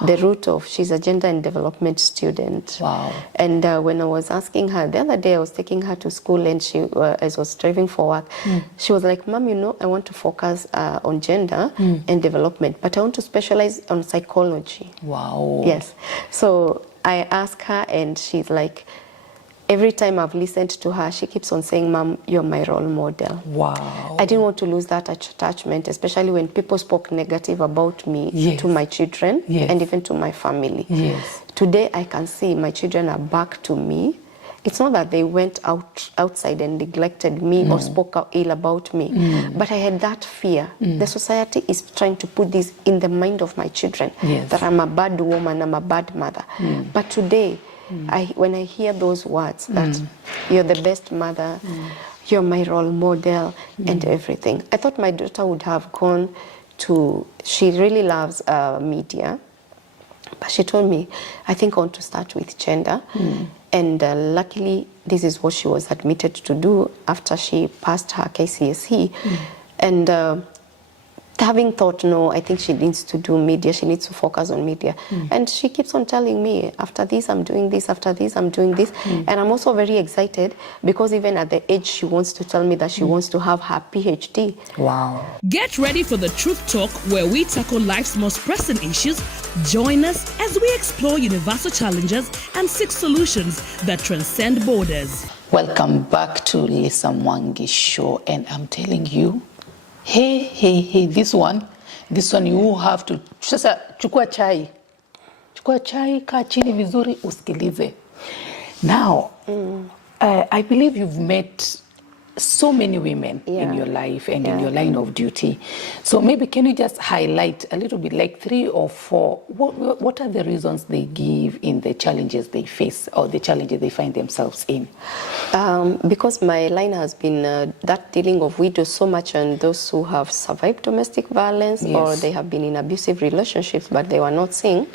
The route of, she's a gender and development student. Wow. And when I was asking her, the other day I was taking her to school and she, as I was driving for work, she was like, "Mom, you know, I want to focus on gender and development, but I want to specialize on psychology." Wow. Yes. So I asked her and she's like, every time I've listened to her, she keeps on saying, "Mom, you're my role model." Wow. I didn't want to lose that attachment, especially when people spoke negative about me to my children and even to my family. Yes. Today, I can see my children are back to me. It's not that they went outside and neglected me or spoke ill about me, but I had that fear. The society is trying to put this in the mind of my children, that I'm a bad woman, I'm a bad mother. But today, when I hear those words, that you're the best mother, you're my role model and everything. I thought my daughter would have gone to, she really loves media, but she told me, I think I want to start with gender. And luckily, this is what she was admitted to do after she passed her KCSE. And that having thought, no, I think she needs to do media, she needs to focus on media. And she keeps on telling me, after this, I'm doing this, after this, I'm doing this. And I'm also very excited because even at the age she wants to tell me that she wants to have her PhD. Wow. Get ready for the Truth Talk, where we tackle life's most pressing issues. Join us as we explore universal challenges and seek solutions that transcend borders. Welcome back to Lisa Mwangi Show, and I'm telling you, hey, this one you have to sasa, chukua chai, kaa chini vizuri usikilize. Now, I believe you've met so many women in your life and in your line of duty. So maybe can you just highlight a little bit, like 3 or 4, what are the reasons they give in the challenges they face or the challenges they find themselves in? Because my line has been that dealing of widows so much, and those who have survived domestic violence or they have been in abusive relationships but they were not seeing.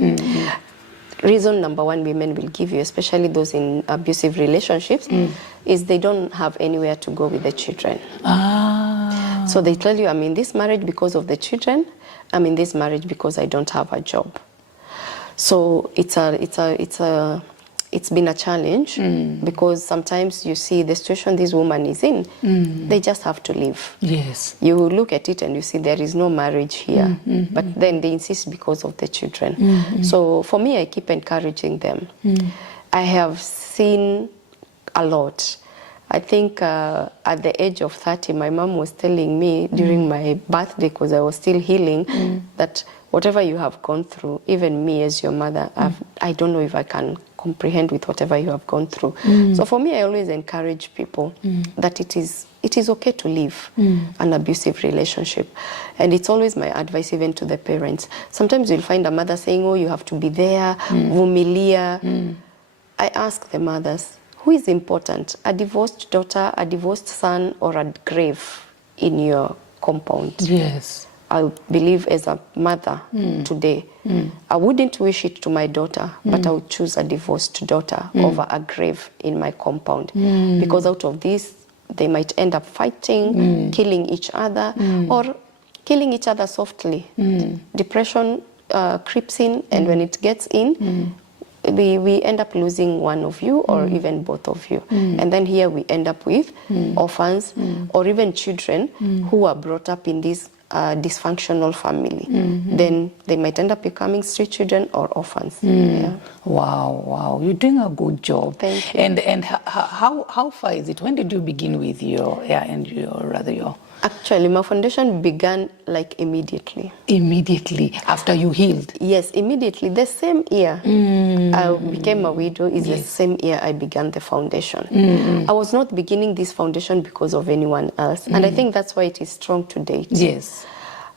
Reason number 1 women will give you, especially those in abusive relationships, is they don't have anywhere to go with the children. So they tell you, I'm in this marriage because of the children, I'm in this marriage because I don't have a job. So it's been a challenge because sometimes you see the situation this woman is in, they just have to leave. Yes. You look at it and you see there is no marriage here, but then they insist because of the children. So for me, I keep encouraging them. I have seen a lot. I think at the age of 30, my mom was telling me during my birthday, because I was still healing, that whatever you have gone through, even me as your mother, I don't know if I can comprehend with whatever you have gone through. So for me, I always encourage people that it is okay to leave an abusive relationship. And it's always my advice even to the parents. Sometimes you'll find a mother saying, oh, you have to be there, vumilia. I ask the mothers, who is important, a divorced daughter, a divorced son, or a grave in your compound? Yes. I believe as a mother today, I wouldn't wish it to my daughter, but I would choose a divorced daughter over a grave in my compound. Because out of this, they might end up fighting, killing each other, or killing each other softly. Depression creeps in, and when it gets in, we end up losing one of you or even both of you. And then here we end up with orphans or even children who are brought up in this dysfunctional family. Then they might end up becoming street children or orphans. Yeah. Wow, you're doing a good job. Thank you. And how far is it? When did you begin with your Actually, my foundation began like immediately. Immediately after you healed? Yes, immediately. The same year I became a widow is the same year I began the foundation. I was not beginning this foundation because of anyone else. And I think that's why it is strong to date. Yes.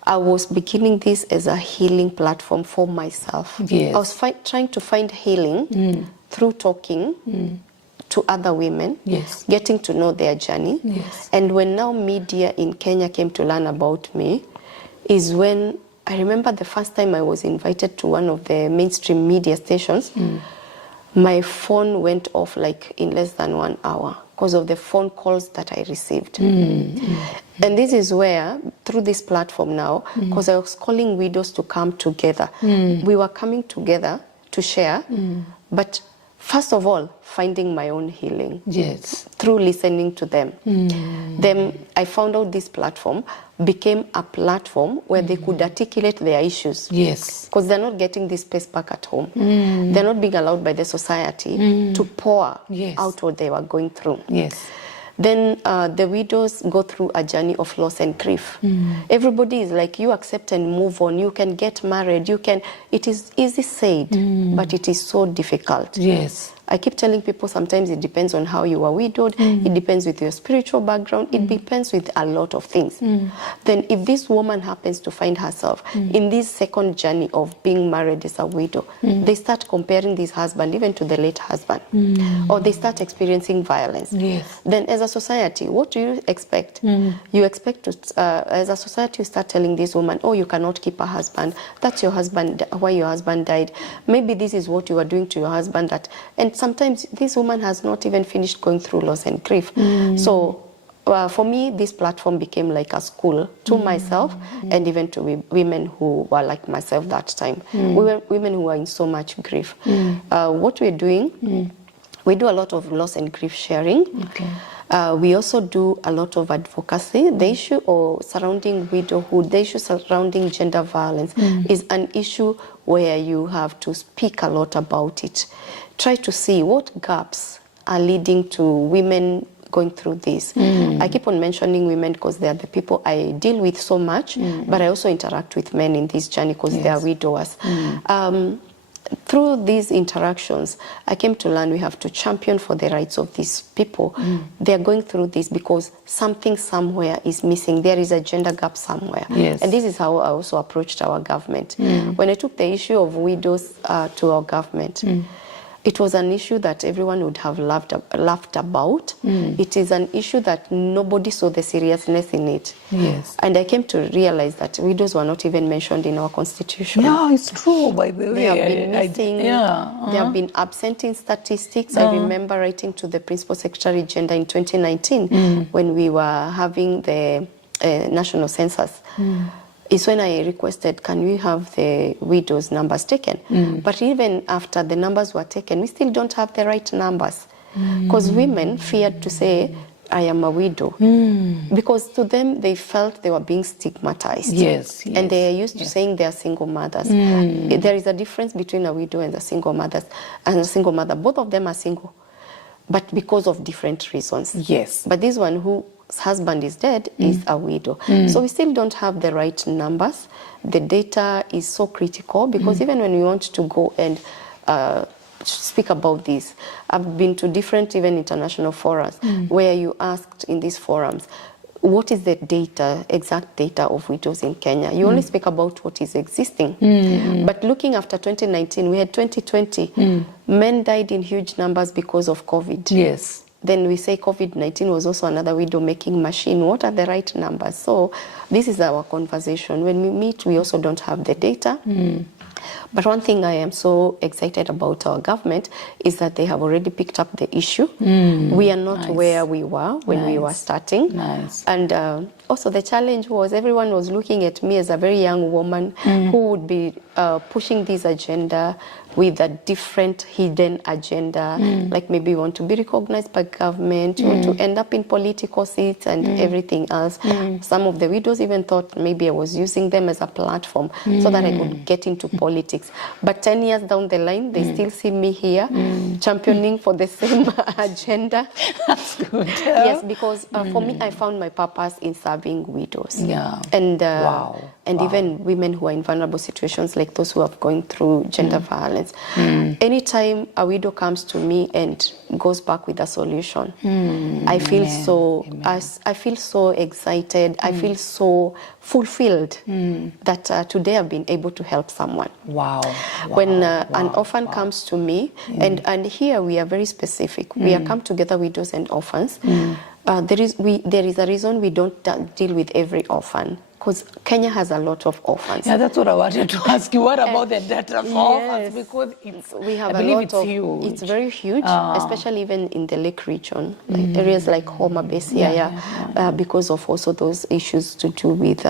I was beginning this as a healing platform for myself. Yes. I was trying to find healing through talking to other women, getting to know their journey. And when now media in Kenya came to learn about me, is when I remember the first time I was invited to one of the mainstream media stations, my phone went off like in less than 1 hour because of the phone calls that I received. And this is where, through this platform now, because I was calling widows to come together, we were coming together to share, but first of all, finding my own healing. Yes. Through listening to them. Then I found out this platform became a platform where they could articulate their issues. Yes. Because they're not getting this space back at home. They're not being allowed by the society to pour out what they were going through. Yes. Then the widows go through a journey of loss and grief. Everybody is like, you accept and move on. You can get married. You can. It is easy said, but it is so difficult. Yes. I keep telling people sometimes it depends on how you are widowed. It depends with your spiritual background. It depends with a lot of things. Then if this woman happens to find herself in this second journey of being married as a widow, they start comparing this husband even to the late husband. Or they start experiencing violence. Yes. Then as a society, what do you expect? You expect to, as a society, you start telling this woman, oh, you cannot keep a husband. That's your husband, why your husband died. Maybe this is what you are doing to your husband. And sometimes this woman has not even finished going through loss and grief. So for me, this platform became like a school to myself and even to women who were like myself that time. Women who are in so much grief. What we're doing, we do a lot of loss and grief sharing. Okay. We also do a lot of advocacy. The issue surrounding widowhood, the issue surrounding gender violence is an issue where you have to speak a lot about it. Try to see what gaps are leading to women going through this. I keep on mentioning women because they are the people I deal with so much, but I also interact with men in this journey because they are widowers. Through these interactions, I came to learn we have to champion for the rights of these people. They are going through this because something somewhere is missing. There is a gender gap somewhere. Yes. And this is how I also approached our government. When I took the issue of widows to our government, it was an issue that everyone would have laughed about. It is an issue that nobody saw the seriousness in it. Yes. And I came to realize that widows were not even mentioned in our constitution. Yeah, it's true, by the way. They have been missing. They have been absent in statistics. I remember writing to the Principal Secretary Gender in 2019 when we were having the national census. Is when I requested, can we have the widows' numbers taken? But even after the numbers were taken, we still don't have the right numbers. Because women feared to say, I am a widow. Because to them, they felt they were being stigmatized. Yes. And they are used to saying they are single mothers. There is a difference between a widow and a single mother. Both of them are single, but because of different reasons. Yes. But this one whose husband is dead is a widow. So we still don't have the right numbers. The data is so critical because even when we want to go and speak about this, I've been to different even international forums where you asked in these forums, what is the data, exact data of widows in Kenya? You only speak about what is existing. But looking after 2019, we had 2020, men died in huge numbers because of COVID. Yes. Then we say COVID-19 was also another widow-making machine. What are the right numbers? So this is our conversation. When we meet, we also don't have the data. But one thing I am so excited about our government is that they have already picked up the issue. We are not where we were when we were starting. And also the challenge was everyone was looking at me as a very young woman who would be pushing this agenda with a different hidden agenda, like maybe you want to be recognized by government, you want to end up in political seats and everything else. Some of the widows even thought maybe I was using them as a platform so that I could get into politics. But 10 years down the line, they still see me here championing for the same agenda. That's good. Yes, because for me, I found my purpose in serving widows. And even women who are in vulnerable situations like those who have gone through gender violence. Anytime a widow comes to me and goes back with a solution, I feel I feel so excited. I feel so fulfilled that today I've been able to help someone. When an orphan comes to me, and here we are very specific. We are come together widows and orphans. There is a reason we don't deal with every orphan. Because Kenya has a lot of orphans. Yeah, that's what I wanted to ask you. What about the data for orphans? Because I believe it's huge. It's very huge, especially even in the Lake region, like areas like Homa Bay, because of also those issues to do with.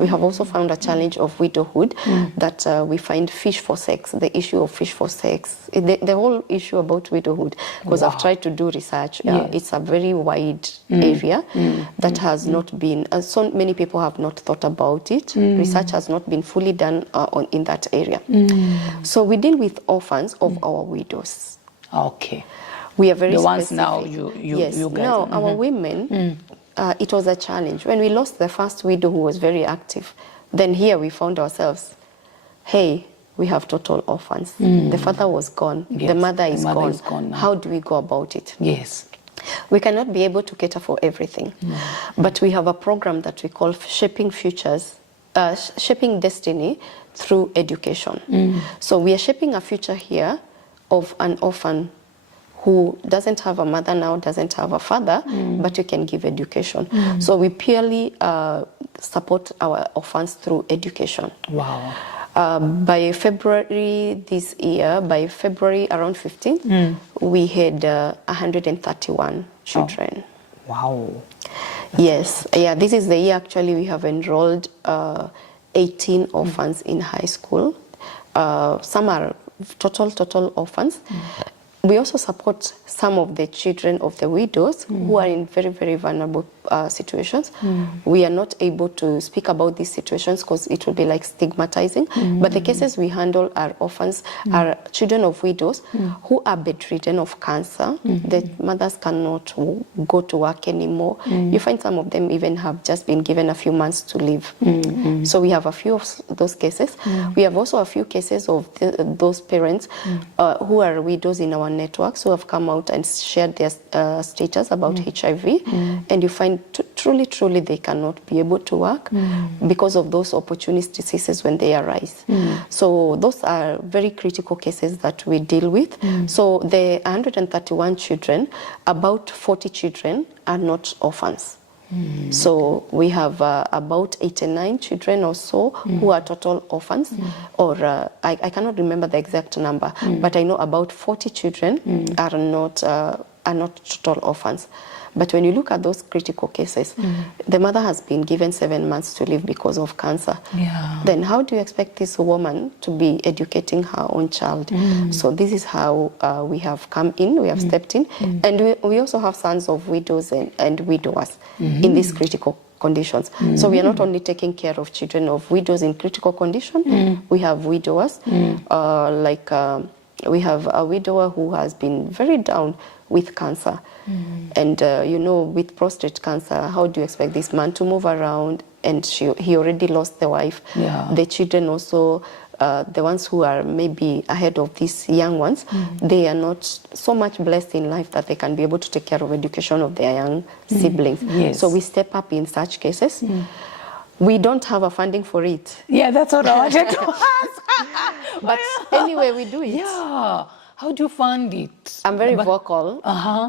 We have also found a challenge of widowhood that we find fish for sex. The issue of fish for sex, the whole issue about widowhood. Because I've tried to do research. It's a very wide area that has not been. So many people have not thought about it. Research has not been fully done in that area. So we deal with orphans of our widows. Okay. We are very the specific. Ones now you guys. Now our women, it was a challenge. When we lost the first widow who was very active, then here we found ourselves, hey, we have total orphans. The father was gone. The mother is gone. How do we go about it? Yes. We cannot be able to cater for everything, but we have a program that we call Shaping Futures, Shaping Destiny through Education. So we are shaping a future here of an orphan who doesn't have a mother now, doesn't have a father, but you can give education. So we purely support our orphans through education. By February this year, by February around 15th, we had 131 children. Yes, yeah, this is the year actually we have enrolled 18 orphans in high school. Some are total orphans. We also support some of the children of the widows who are in very, very vulnerable situations. We are not able to speak about these situations because it will be like stigmatizing. But the cases we handle are orphans, are children of widows who are bedridden of cancer. The mothers cannot go to work anymore. You find some of them even have just been given a few months to live. So we have a few of those cases. We have also a few cases of those parents who are widows in our networks who have come out and shared their status about HIV, and you find truly they cannot be able to work because of those opportunistic when they arise. So those are very critical cases that we deal with. So the 131 children, about 40 children are not orphans. So we have about 89 children or so who are total orphans, or I cannot remember the exact number, but I know about 40 children are not total orphans. But when you look at those critical cases, the mother has been given 7 months to live because of cancer. Then how do you expect this woman to be educating her own child? So this is how we have come in, we have stepped in. And we also have sons of widows and widowers in these critical conditions. So we are not only taking care of children of widows in critical condition, we have widowers, we have a widower who has been very down with cancer. And you know, with prostate cancer, how do you expect this man to move around? And he already lost the wife. The children also, the ones who are maybe ahead of these young ones, they are not so much blessed in life that they can be able to take care of education of their young siblings. So we step up in such cases. We don't have a funding for it. Yeah, that's what I wanted to ask. But anyway, we do it. Yeah. How do you fund it? I'm very vocal.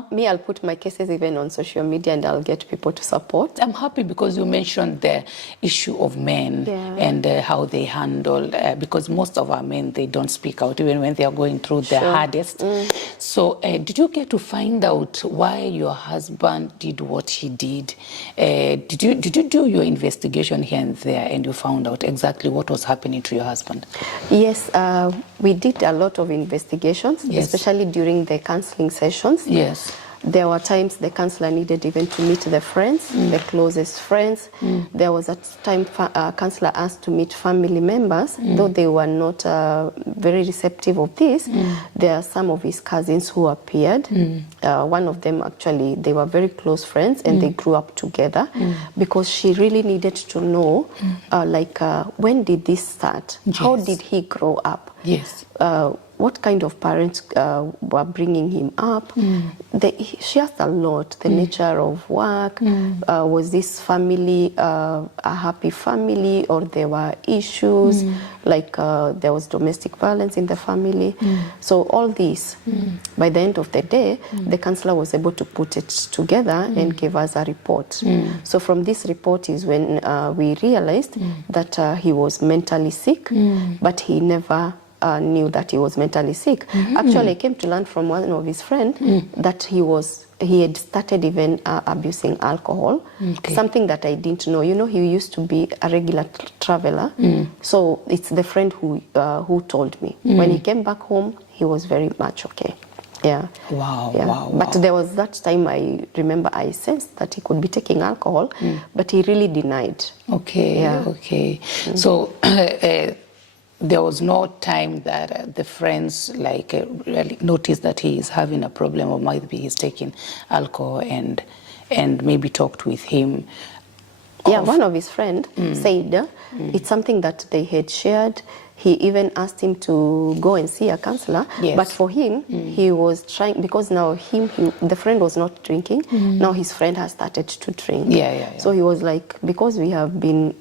Me, I'll put my cases even on social media and I'll get people to support. I'm happy because you mentioned the issue of men and how they handle, because most of our men, they don't speak out even when they are going through the hardest. So did you get to find out why your husband did what he did? Did you do your investigation here and there and you found out exactly what was happening to your husband? Yes, we did a lot of investigations, especially during the counseling sessions. There were times the counselor needed even to meet the friends, the closest friends. There was a time counselor asked to meet family members, though they were not very receptive of this. There are some of his cousins who appeared. One of them, actually, they were very close friends and they grew up together because she really needed to know, when did this start? How did he grow up? What kind of parents were bringing him up? She asked a lot, the nature of work. Was this family a happy family, or there were issues, like there was domestic violence in the family? So all this, by the end of the day, the counselor was able to put it together and give us a report. So from this report is when we realized that he was mentally sick, but he never knew that he was mentally sick. Actually, I came to learn from one of his friends that he had started even abusing alcohol, something that I didn't know. You know, he used to be a regular traveler, so it's the friend who told me. When he came back home, he was very much okay. Wow. But there was that time I remember I sensed that he could be taking alcohol, but he really denied. So there was no time that the friends really noticed that he is having a problem, or maybe he's taking alcohol, and maybe talked with him. One of his friends said it's something that they had shared. He even asked him to go and see a counselor, but for him, he was trying, because now the friend was not drinking. Now his friend has started to drink. So he was like, because we have been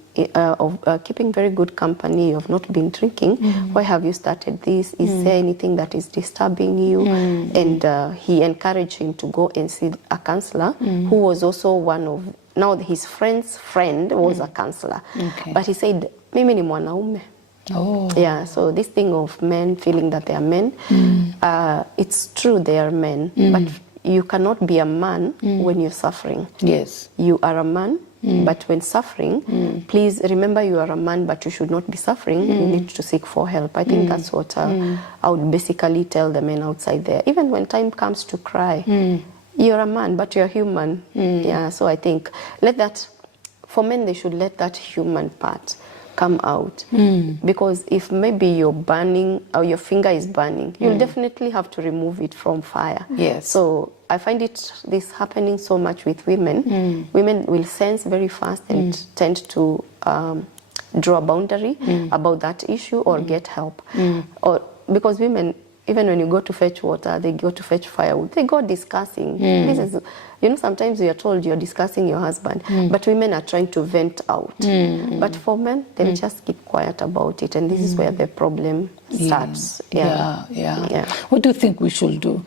keeping very good company, of not been drinking, why have you started this? Is there anything that is disturbing you? And he encouraged him to go and see a counselor who was also one of, now his friend's friend was a counselor. But he said, mimi ni mwanaume. So this thing of men feeling that they are men, it's true they are men, but you cannot be a man when you're suffering. Yes. You are a man, but when suffering, please remember you are a man, but you should not be suffering. You need to seek for help. I think that's what I would basically tell the men outside there. Even when time comes to cry, you're a man, but you're human. Yeah, so I think for men, they should let that human part come out. Because if maybe you're burning or your finger is burning, you'll definitely have to remove it from fire. Yes. So I find this happening so much with women. Women will sense very fast and tend to draw a boundary about that issue or get help. Or because women, even when you go to fetch water, they go to fetch firewood, they go discussing. This is, sometimes you are told you're discussing your husband, but women are trying to vent out. But for men, they'll just keep quiet about it, and this is where the problem starts. Yeah. What do you think we should do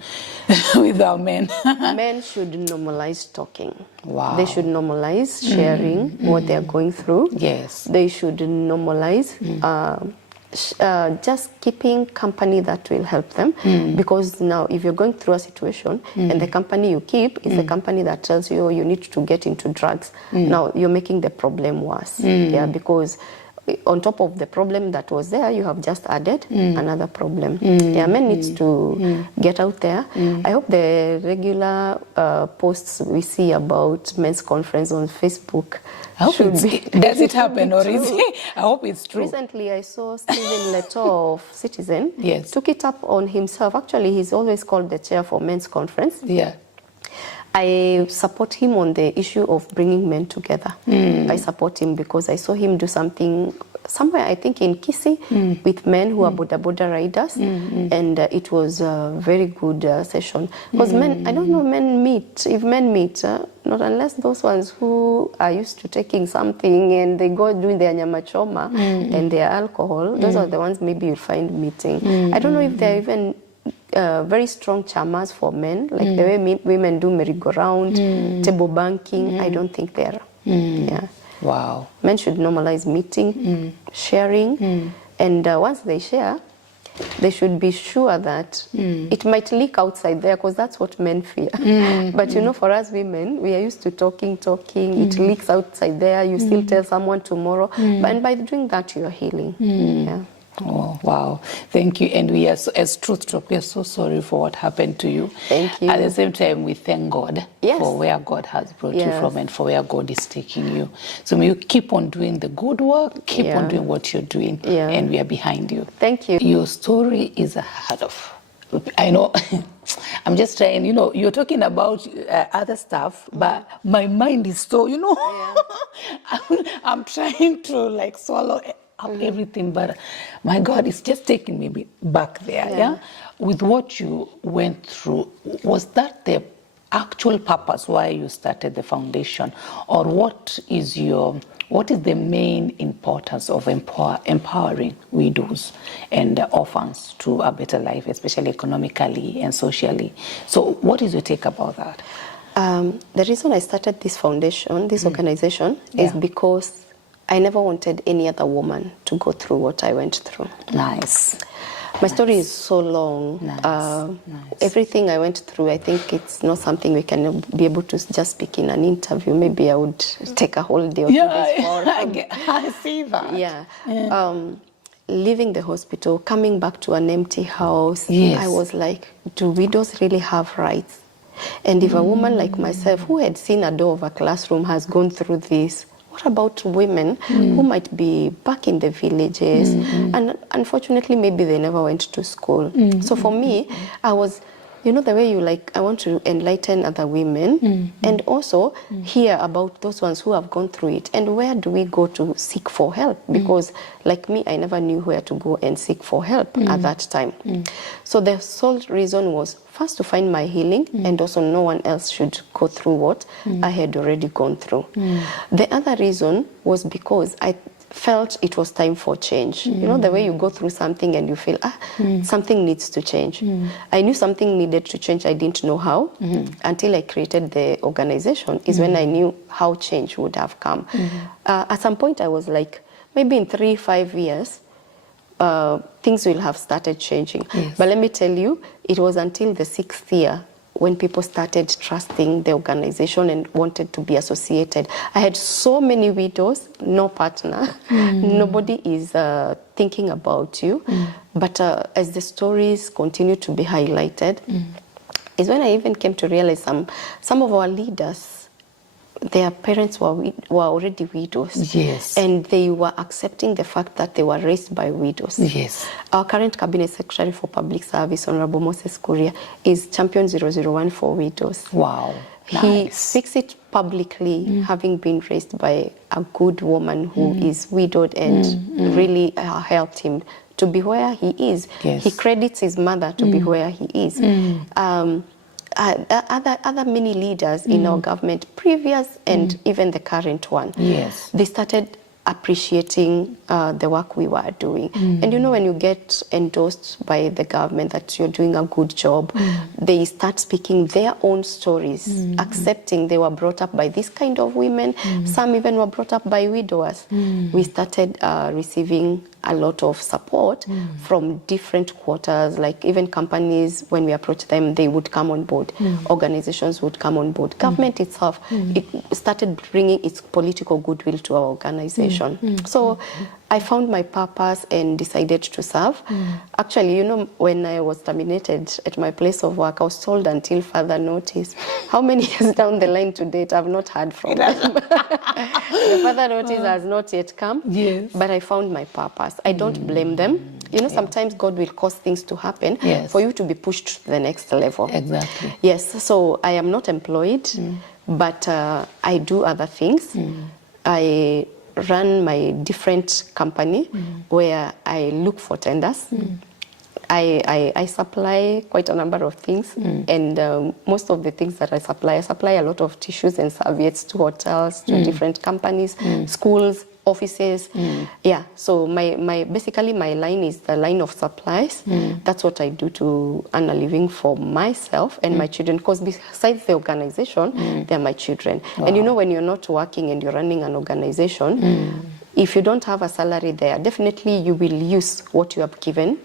with our men? Men should normalize talking. Wow. They should normalize sharing what they're going through. Yes. They should normalize just keeping company that will help them, because now if you're going through a situation and the company you keep is the company that tells you, oh, you need to get into drugs, now you're making the problem worse. Yeah, because on top of the problem that was there, you have just added another problem. Yeah, men needs to get out there. I hope the regular posts we see about men's conference on Facebook does it happen or is it? I hope it's true. Recently, I saw Stephen Leto of Citizen took it up on himself. Actually, he's always called the chair for men's conference. Yeah. I support him on the issue of bringing men together. I support him because I saw him do something somewhere, I think in Kisii, with men who are boda riders, and it was a very good session. Because men, I don't know, if men meet, not unless those ones who are used to taking something and they go doing their nyama choma and their alcohol, those are the ones maybe you'll find meeting. I don't know if they're even very strong chamas for men, like the way women do merry-go-round, table banking. I don't think they are. Yeah. Wow. Men should normalize meeting, sharing, and once they share, they should be sure that it might leak outside there, because that's what men fear. But for us women, we are used to talking. It leaks outside there. You still tell someone tomorrow, and by doing that, you are healing. Yeah. Oh, wow. Thank you. And we are, as Truth Talk, we are so sorry for what happened to you. Thank you. At the same time, we thank God for where God has brought you from and for where God is taking you. So may you keep on doing the good work, keep on doing what you're doing, and we are behind you. Thank you. Your story is ahead of. I know, I'm just trying, you're talking about other stuff, but my mind is so, I'm trying to swallow up everything, but my God, it's just taking me back there. With what you went through, was that the actual purpose why you started the foundation, or what is the main importance of empowering widows and orphans to a better life, especially economically and socially? So what is your take about that? The reason I started this foundation, this organization, is because I never wanted any other woman to go through what I went through. Nice. My story is so long. Nice. Everything I went through, I think it's not something we can be able to just speak in an interview. Maybe I would take a whole day or 2 days for. I see that. Yeah. Leaving the hospital, coming back to an empty house, I was like, do widows really have rights? And if a woman like myself, who had seen a door of a classroom, has gone through this, what about women who might be back in the villages and unfortunately maybe they never went to school? So for me, I was, the way I want to enlighten other women and also hear about those ones who have gone through it, and where do we go to seek for help? Because like me, I never knew where to go and seek for help at that time. So the sole reason was first to find my healing, and also no one else should go through what I had already gone through. The other reason was because I felt it was time for change. The way you go through something and you feel, something needs to change. I knew something needed to change. I didn't know how until I created the organization, is when I knew how change would have come. At some point I was like, maybe in 3-5 years, things will have started changing. But let me tell you, it was until the 6th year when people started trusting the organization and wanted to be associated. I had so many widows, no partner, nobody is thinking about you. But as the stories continue to be highlighted, is when I even came to realize some of our leaders, their parents were already widows. Yes. And they were accepting the fact that they were raised by widows. Yes. Our current Cabinet Secretary for Public Service, Honorable Moses Kuria, is Champion 001 for widows. Wow. He Nice. speaks it publicly, having been raised by a good woman who is widowed and really helped him to be where he is. Yes. He credits his mother to be where he is. Other many leaders in our government, previous and even the current one, Yes. they started appreciating the work we were doing. And you know, when you get endorsed by the government that you're doing a good job, they start speaking their own stories, accepting they were brought up by this kind of women. Some even were brought up by widowers. We started receiving a lot of support from different quarters, like even companies, when we approach them, they would come on board. Organizations would come on board. Government itself, it started bringing its political goodwill to our organization. So I found my purpose and decided to serve. Actually, you know, when I was terminated at my place of work, I was told until further notice. How many years down the line to date, I've not heard from them. The further notice has not yet come. Yes. But I found my purpose. I don't blame them. You know, sometimes God will cause things to happen for you to be pushed to the next level. Exactly. Yes, so I am not employed, but I do other things. I run my different company where I look for tenders. I supply quite a number of things, and most of the things that I supply a lot of tissues and serviettes to hotels, to different companies, schools, offices. Yeah, so basically my line is the line of supplies. That's what I do to earn a living for myself and my children, because besides the organization, they're my children. And you know, when you're not working and you're running an organization, if you don't have a salary there, definitely you will use what you have given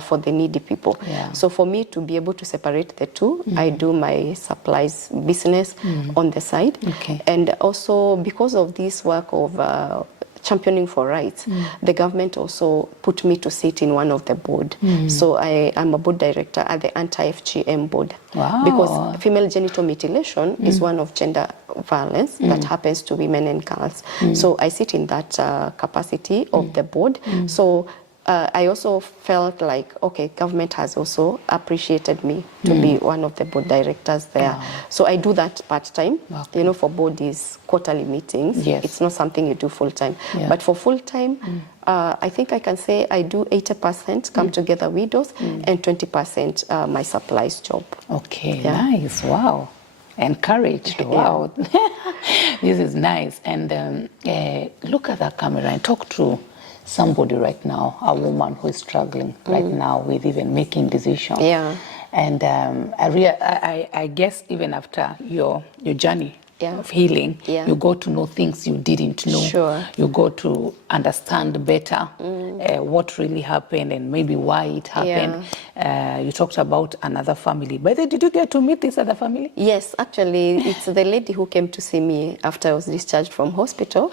for the needy people. So for me to be able to separate the two, I do my supplies business on the side. And also because of this work of championing for rights, the government also put me to sit in one of the board. So I am a board director at the anti-FGM board. Because female genital mutilation is one of gender violence that happens to women and girls. So I sit in that capacity of the board. So I also felt like, okay, government has also appreciated me to be one of the board directors there. So I do that part-time. You know, for board is quarterly meetings. It's not something you do full-time. But for full-time, I think I can say I do 80% come together widows and 20% my supplies job. Okay, nice. Wow. Encouraged. Wow. This is nice. And look at that camera and talk to somebody right now, a woman who is struggling right now with even making decisions. And I guess even after your journey of healing, you go to know things you didn't know. You go to understand better what really happened and maybe why it happened. You talked about another family. By the way, did you get to meet this other family? Yes, actually, it's the lady who came to see me after I was discharged from hospital.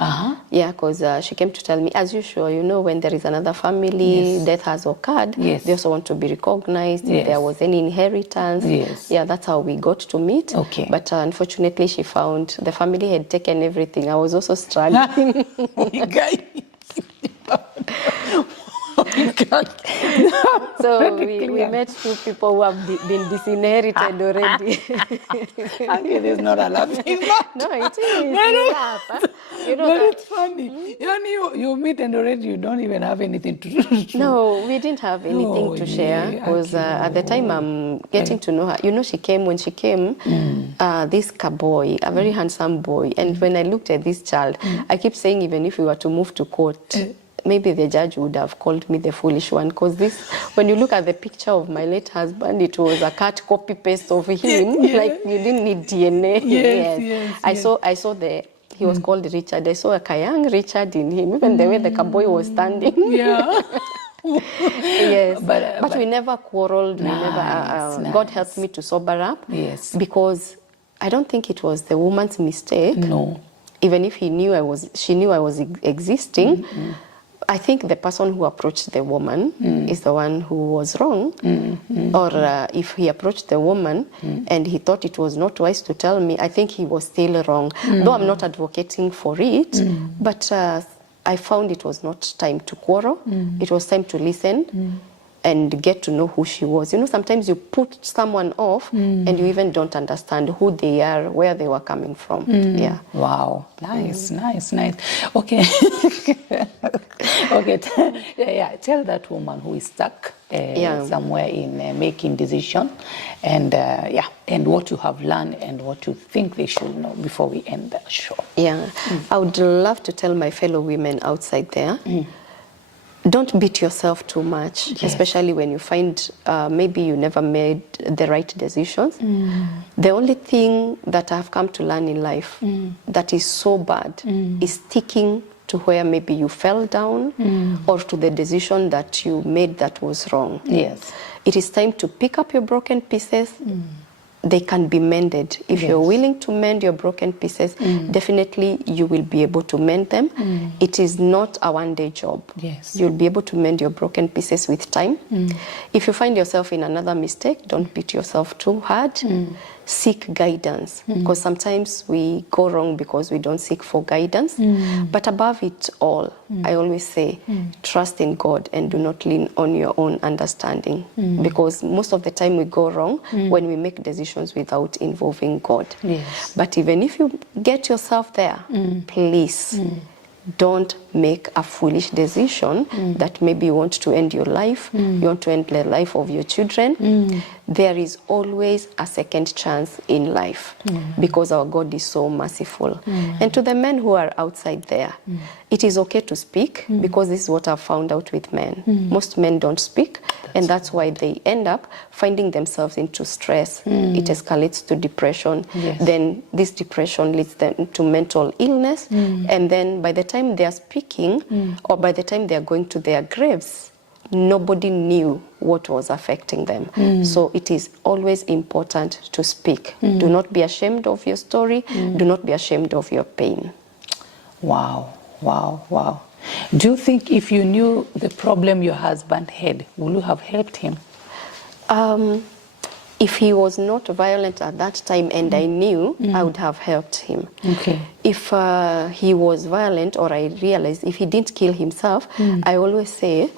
Yeah, because she came to tell me, as usual, you know, when there is another family, death has occurred, they also want to be recognized, if there was any inheritance. Yeah, that's how we got to meet. But unfortunately, she found the family had taken everything. I was also struggling. So we met two people who have been disinherited already. Okay, there's not a laughing. No, it is. You know, but it's funny. You meet and already you don't even have anything to do. No, we didn't have anything to share because at the time I'm getting to know her. You know, when she came, this boy, a very handsome boy, and when I looked at this child, I keep saying even if we were to move to court, maybe the judge would have called me the foolish one, because when you look at the picture of my late husband, it was a cut copy paste of him. Like you didn't need DNA. I saw he was called Richard. I saw a young Richard in him, even the way the cowboy was standing. Yes, but we never quarreled. God helped me to sober up. Yes. Because I don't think it was the woman's mistake. No. Even if she knew I was existing, I think the person who approached the woman is the one who was wrong. Or if he approached the woman and he thought it was not wise to tell me, I think he was still wrong. Though I'm not advocating for it, but I found it was not time to quarrel. It was time to listen and get to know who she was. You know, sometimes you put someone off and you even don't understand who they are, where they were coming from. Yeah. Wow. Nice, nice. Okay. Okay. Tell that woman who is stuck somewhere in making decision, and and what you have learned and what you think they should know before we end the show. Yeah. I would love to tell my fellow women outside there, don't beat yourself too much, especially when you find maybe you never made the right decisions. The only thing that I've come to learn in life that is so bad is sticking to where maybe you fell down or to the decision that you made that was wrong. Yes. It is time to pick up your broken pieces. They can be mended. If you're willing to mend your broken pieces, definitely you will be able to mend them. It is not a one-day job. Yes. You'll be able to mend your broken pieces with time. If you find yourself in another mistake, don't beat yourself too hard. Seek guidance, because sometimes we go wrong because we don't seek for guidance. But above it all, I always say, trust in God and do not lean on your own understanding, because most of the time we go wrong when we make decisions without involving God. Yes. But even if you get yourself there, please don't make a foolish decision that maybe you want to end your life, you want to end the life of your children. There is always a second chance in life because our God is so merciful. And to the men who are outside there, it is okay to speak, because this is what I've found out with men. Most men don't speak, and that's why they end up finding themselves into stress. It escalates to depression. Then this depression leads them to mental illness, and then by the time they are speaking or by the time they are going to their graves, nobody knew what was affecting them. So it is always important to speak. Do not be ashamed of your story. Do not be ashamed of your pain. Wow, wow, wow. Do you think if you knew the problem your husband had, would you have helped him? If he was not violent at that time and I knew, I would have helped him. Okay. If he was violent, or I realized if he didn't kill himself, I always say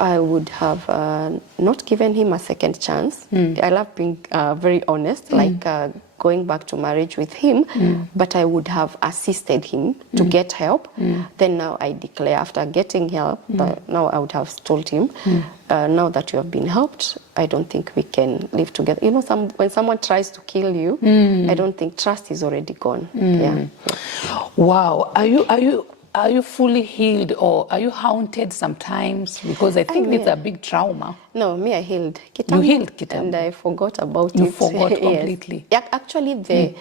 I would have not given him a second chance. I love being very honest, like going back to marriage with him, but I would have assisted him to get help. Then now I declare, after getting help, now I would have told him, now that you have been helped, I don't think we can live together. You know, when someone tries to kill you, I don't think trust is already gone. Yeah. Wow. Are you fully healed, or are you haunted sometimes? Because I think it's a big trauma. No, me, I healed. You healed Kitambo. And I forgot about it. You forgot completely. Yeah, actually, the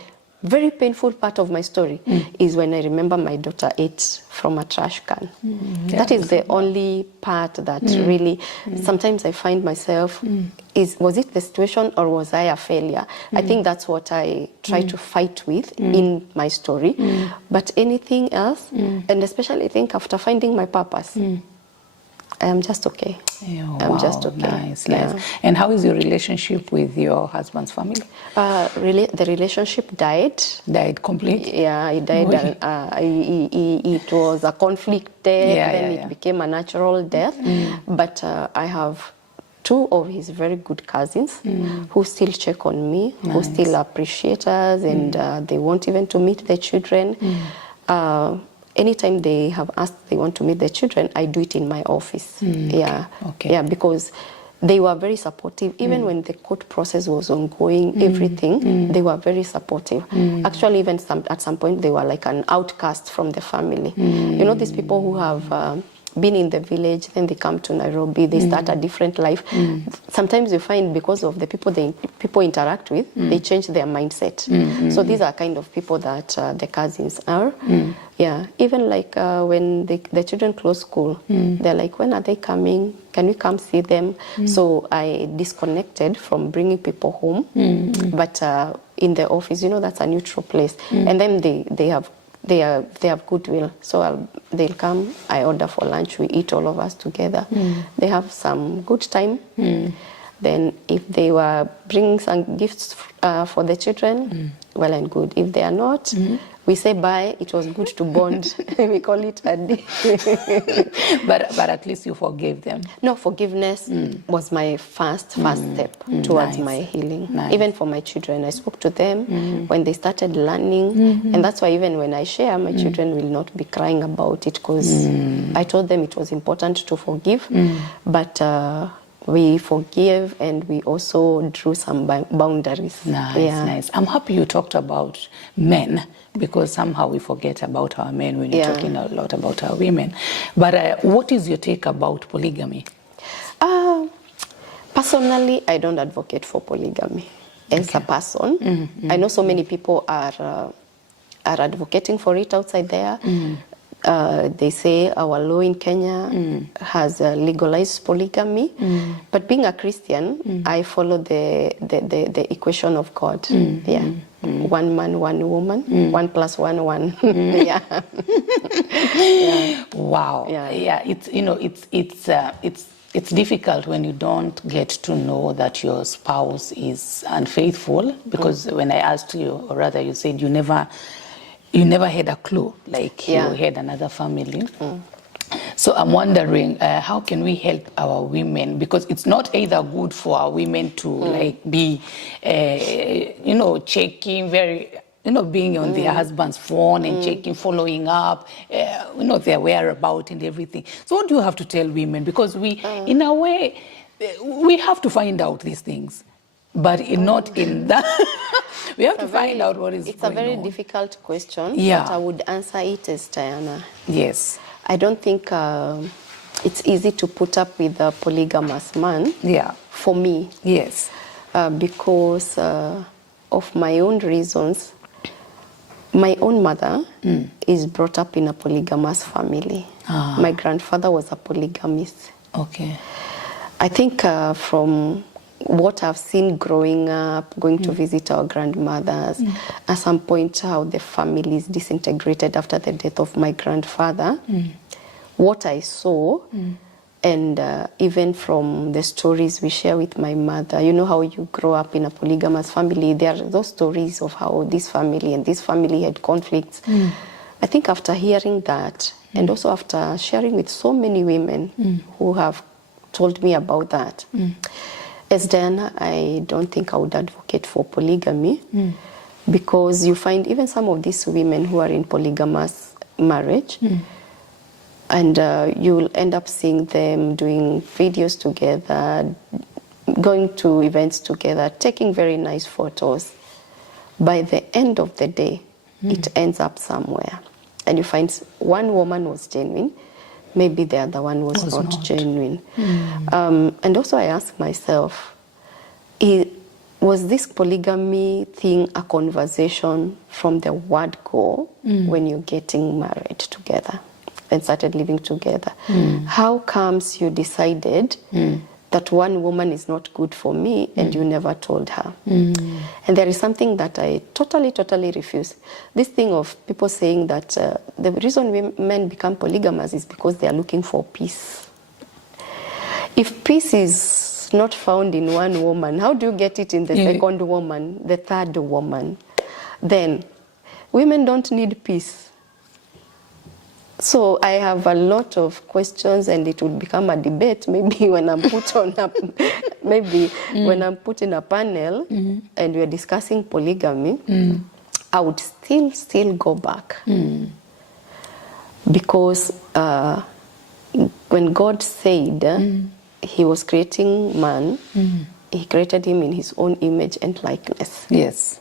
very painful part of my story is when I remember my daughter ate from a trash can. That is the only part that really, sometimes I find myself, was it the situation or was I a failure? I think that's what I try to fight with in my story. But anything else, and especially I think after finding my purpose, I am just okay. Yeah, I'm just okay. Nice, nice. And how is your relationship with your husband's family? The relationship died. Died completely? Yeah, it died. It was a conflict death, then it became a natural death. But I have two of his very good cousins who still check on me, who still appreciate us, and they want even to meet their children. Anytime they have asked they want to meet their children, I do it in my office. Yeah, okay. Yeah, because they were very supportive. Even when the court process was ongoing, everything, they were very supportive. Actually, even at some point, they were like an outcast from the family. You know, these people who have been in the village, then they come to Nairobi, they start a different life. Sometimes you find because of the people interact with, they change their mindset. So these are kind of people that the cousins are. Yeah, even like when the children close school, they're like, when are they coming? Can we come see them? So I disconnected from bringing people home, but in the office, you know, that's a neutral place. And then they have goodwill. So they'll come, I order for lunch, we eat all of us together. They have some good time. Then if they were bringing some gifts for the children, well and good. If they are not, we say bye, it was good to bond. We call it a day. But at least you forgave them. No, forgiveness was my first step towards my healing. Nice. Even for my children, I spoke to them when they started learning. And that's why even when I share, my children will not be crying about it, because I told them it was important to forgive. But we forgive, and we also drew some boundaries. Nice. I'm happy you talked about men, because somehow we forget about our men when you're talking a lot about our women. But what is your take about polygamy? Personally, I don't advocate for polygamy as a person. I know so many people are advocating for it outside there. They say our law in Kenya has legalized polygamy, but being a Christian, I follow the equation of God. One man, one woman, 1 + 1 1. Wow. It's difficult when you don't get to know that your spouse is unfaithful, because when I asked you, or rather you said you never had a clue, like you had another family. So I'm wondering, how can we help our women? Because it's not either good for our women to like be, checking being on their husband's phone and checking, following up, their whereabouts and everything. So what do you have to tell women? Because we, in a way, we have to find out these things. But not in that. We have to find out what is going on. It's a very difficult question, but I would answer it as Diana. Yes. I don't think it's easy to put up with a polygamous man. Yeah. For me. Yes. Because of my own reasons. My own mother is brought up in a polygamous family. My grandfather was a polygamist. Okay. I think from what I've seen growing up, going to visit our grandmothers, at some point how the family is disintegrated after the death of my grandfather. What I saw, and even from the stories we share with my mother, you know how you grow up in a polygamous family, there are those stories of how this family and this family had conflicts. I think after hearing that, and also after sharing with so many women who have told me about that, as Diana, I don't think I would advocate for polygamy, because you find even some of these women who are in polygamous marriage, and you will end up seeing them doing videos together, going to events together, taking very nice photos. By the end of the day, it ends up somewhere. And you find one woman was genuine, maybe the other one was not genuine. And also I ask myself, was this polygamy thing a conversation from the word go when you're getting married together and started living together? How comes you decided that one woman is not good for me and you never told her? And there is something that I totally refuse. This thing of people saying that the reason men become polygamous is because they are looking for peace. If peace is not found in one woman, how do you get it in the second woman, the third woman? Then women don't need peace. So I have a lot of questions, and it will become a debate maybe when I'm put on a, when I'm put in a panel and we're discussing polygamy, I would still go back. Because when God said he was creating man, he created him in his own image and likeness. Yes.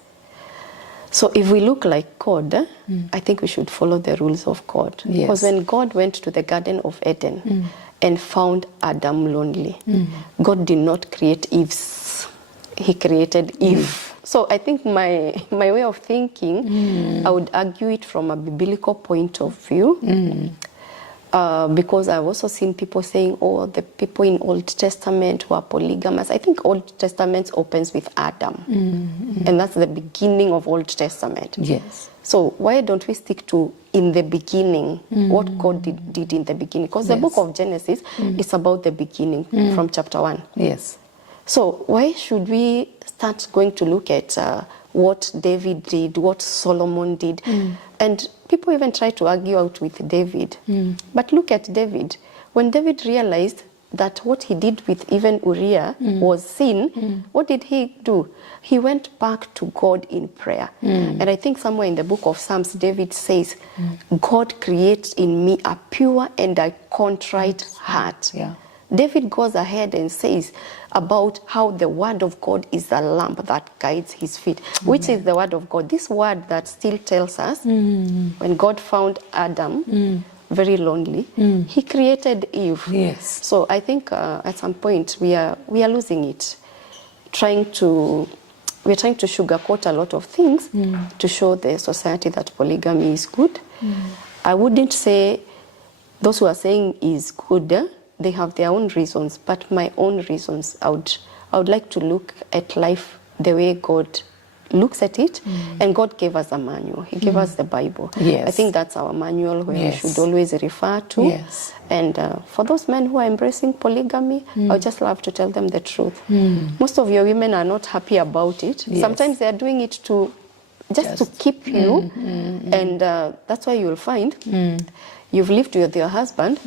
So if we look like God, I think we should follow the rules of God. Yes. Because when God went to the Garden of Eden and found Adam lonely, God did not create Eves. He created Eve. So I think my way of thinking, I would argue it from a biblical point of view. Because I've also seen people saying, oh, the people in Old Testament were polygamous. I think Old Testament opens with Adam. And that's the beginning of Old Testament. Yes. So why don't we stick to in the beginning, what God did in the beginning? Because the book of Genesis is about the beginning from chapter 1. Yes. So why should we start going to look at what David did, what Solomon did? And people even try to argue out with David. But look at David. When David realized that what he did with even Uriah was sin, what did he do? He went back to God in prayer. And I think somewhere in the book of Psalms, David says, God creates in me a pure and a contrite heart. Yeah. David goes ahead and says about how the word of God is a lamp that guides his feet. Which is the word of God? This word that still tells us when God found Adam very lonely, he created Eve. Yes. So I think at some point we are losing it, we're trying to sugarcoat a lot of things to show the society that polygamy is good. I wouldn't say those who are saying is good, they have their own reasons, but my own reasons, I would like to look at life the way God looks at it, and God gave us a manual. He gave us the Bible. Yes. I think that's our manual where Yes. we should always refer to. Yes. And for those men who are embracing polygamy, I would just love to tell them the truth. Most of your women are not happy about it. Yes. Sometimes they are doing it to just to keep you, and that's why you'll find you've lived with your husband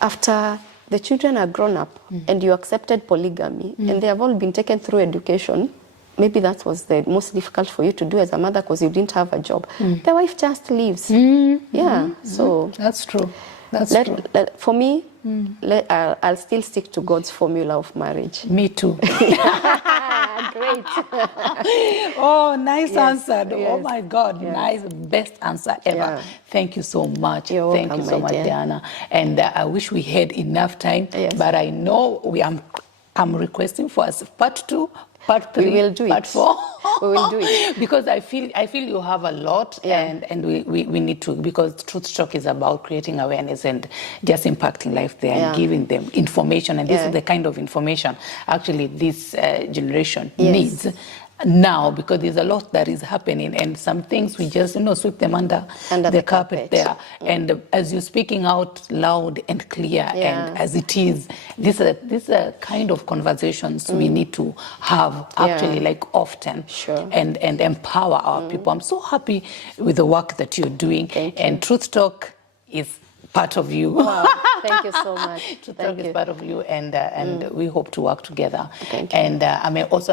after the children are grown up and you accepted polygamy and they have all been taken through education. Maybe that was the most difficult for you to do as a mother because you didn't have a job. The wife just leaves. Yeah, so That's true. For me, I'll still stick to God's formula of marriage. Me too. Great. Oh, nice answer. Oh yes, my God, nice, best answer ever. Yeah. Thank you so much. You're Thank welcome, you so my much, dear. Diana. And I wish we had enough time, Yes. but I know I'm requesting for us part 2, part 3, We will do part it. 4. We will do it. Because I feel you have a lot, and we need to, because Truth Talk is about creating awareness and just impacting life there and giving them information. And this is the kind of information actually this generation needs now, because there's a lot that is happening, and some things we just sweep them under the carpet there. And as you're speaking out loud and clear, and as it is, these are kind of conversations we need to have actually, like often, and empower our people. I'm so happy with the work that you're doing. Thank you. And Truth Talk is part of you. Wow, thank you so much. Truth Talk is part of you, and we hope to work together. Thank you. And I may also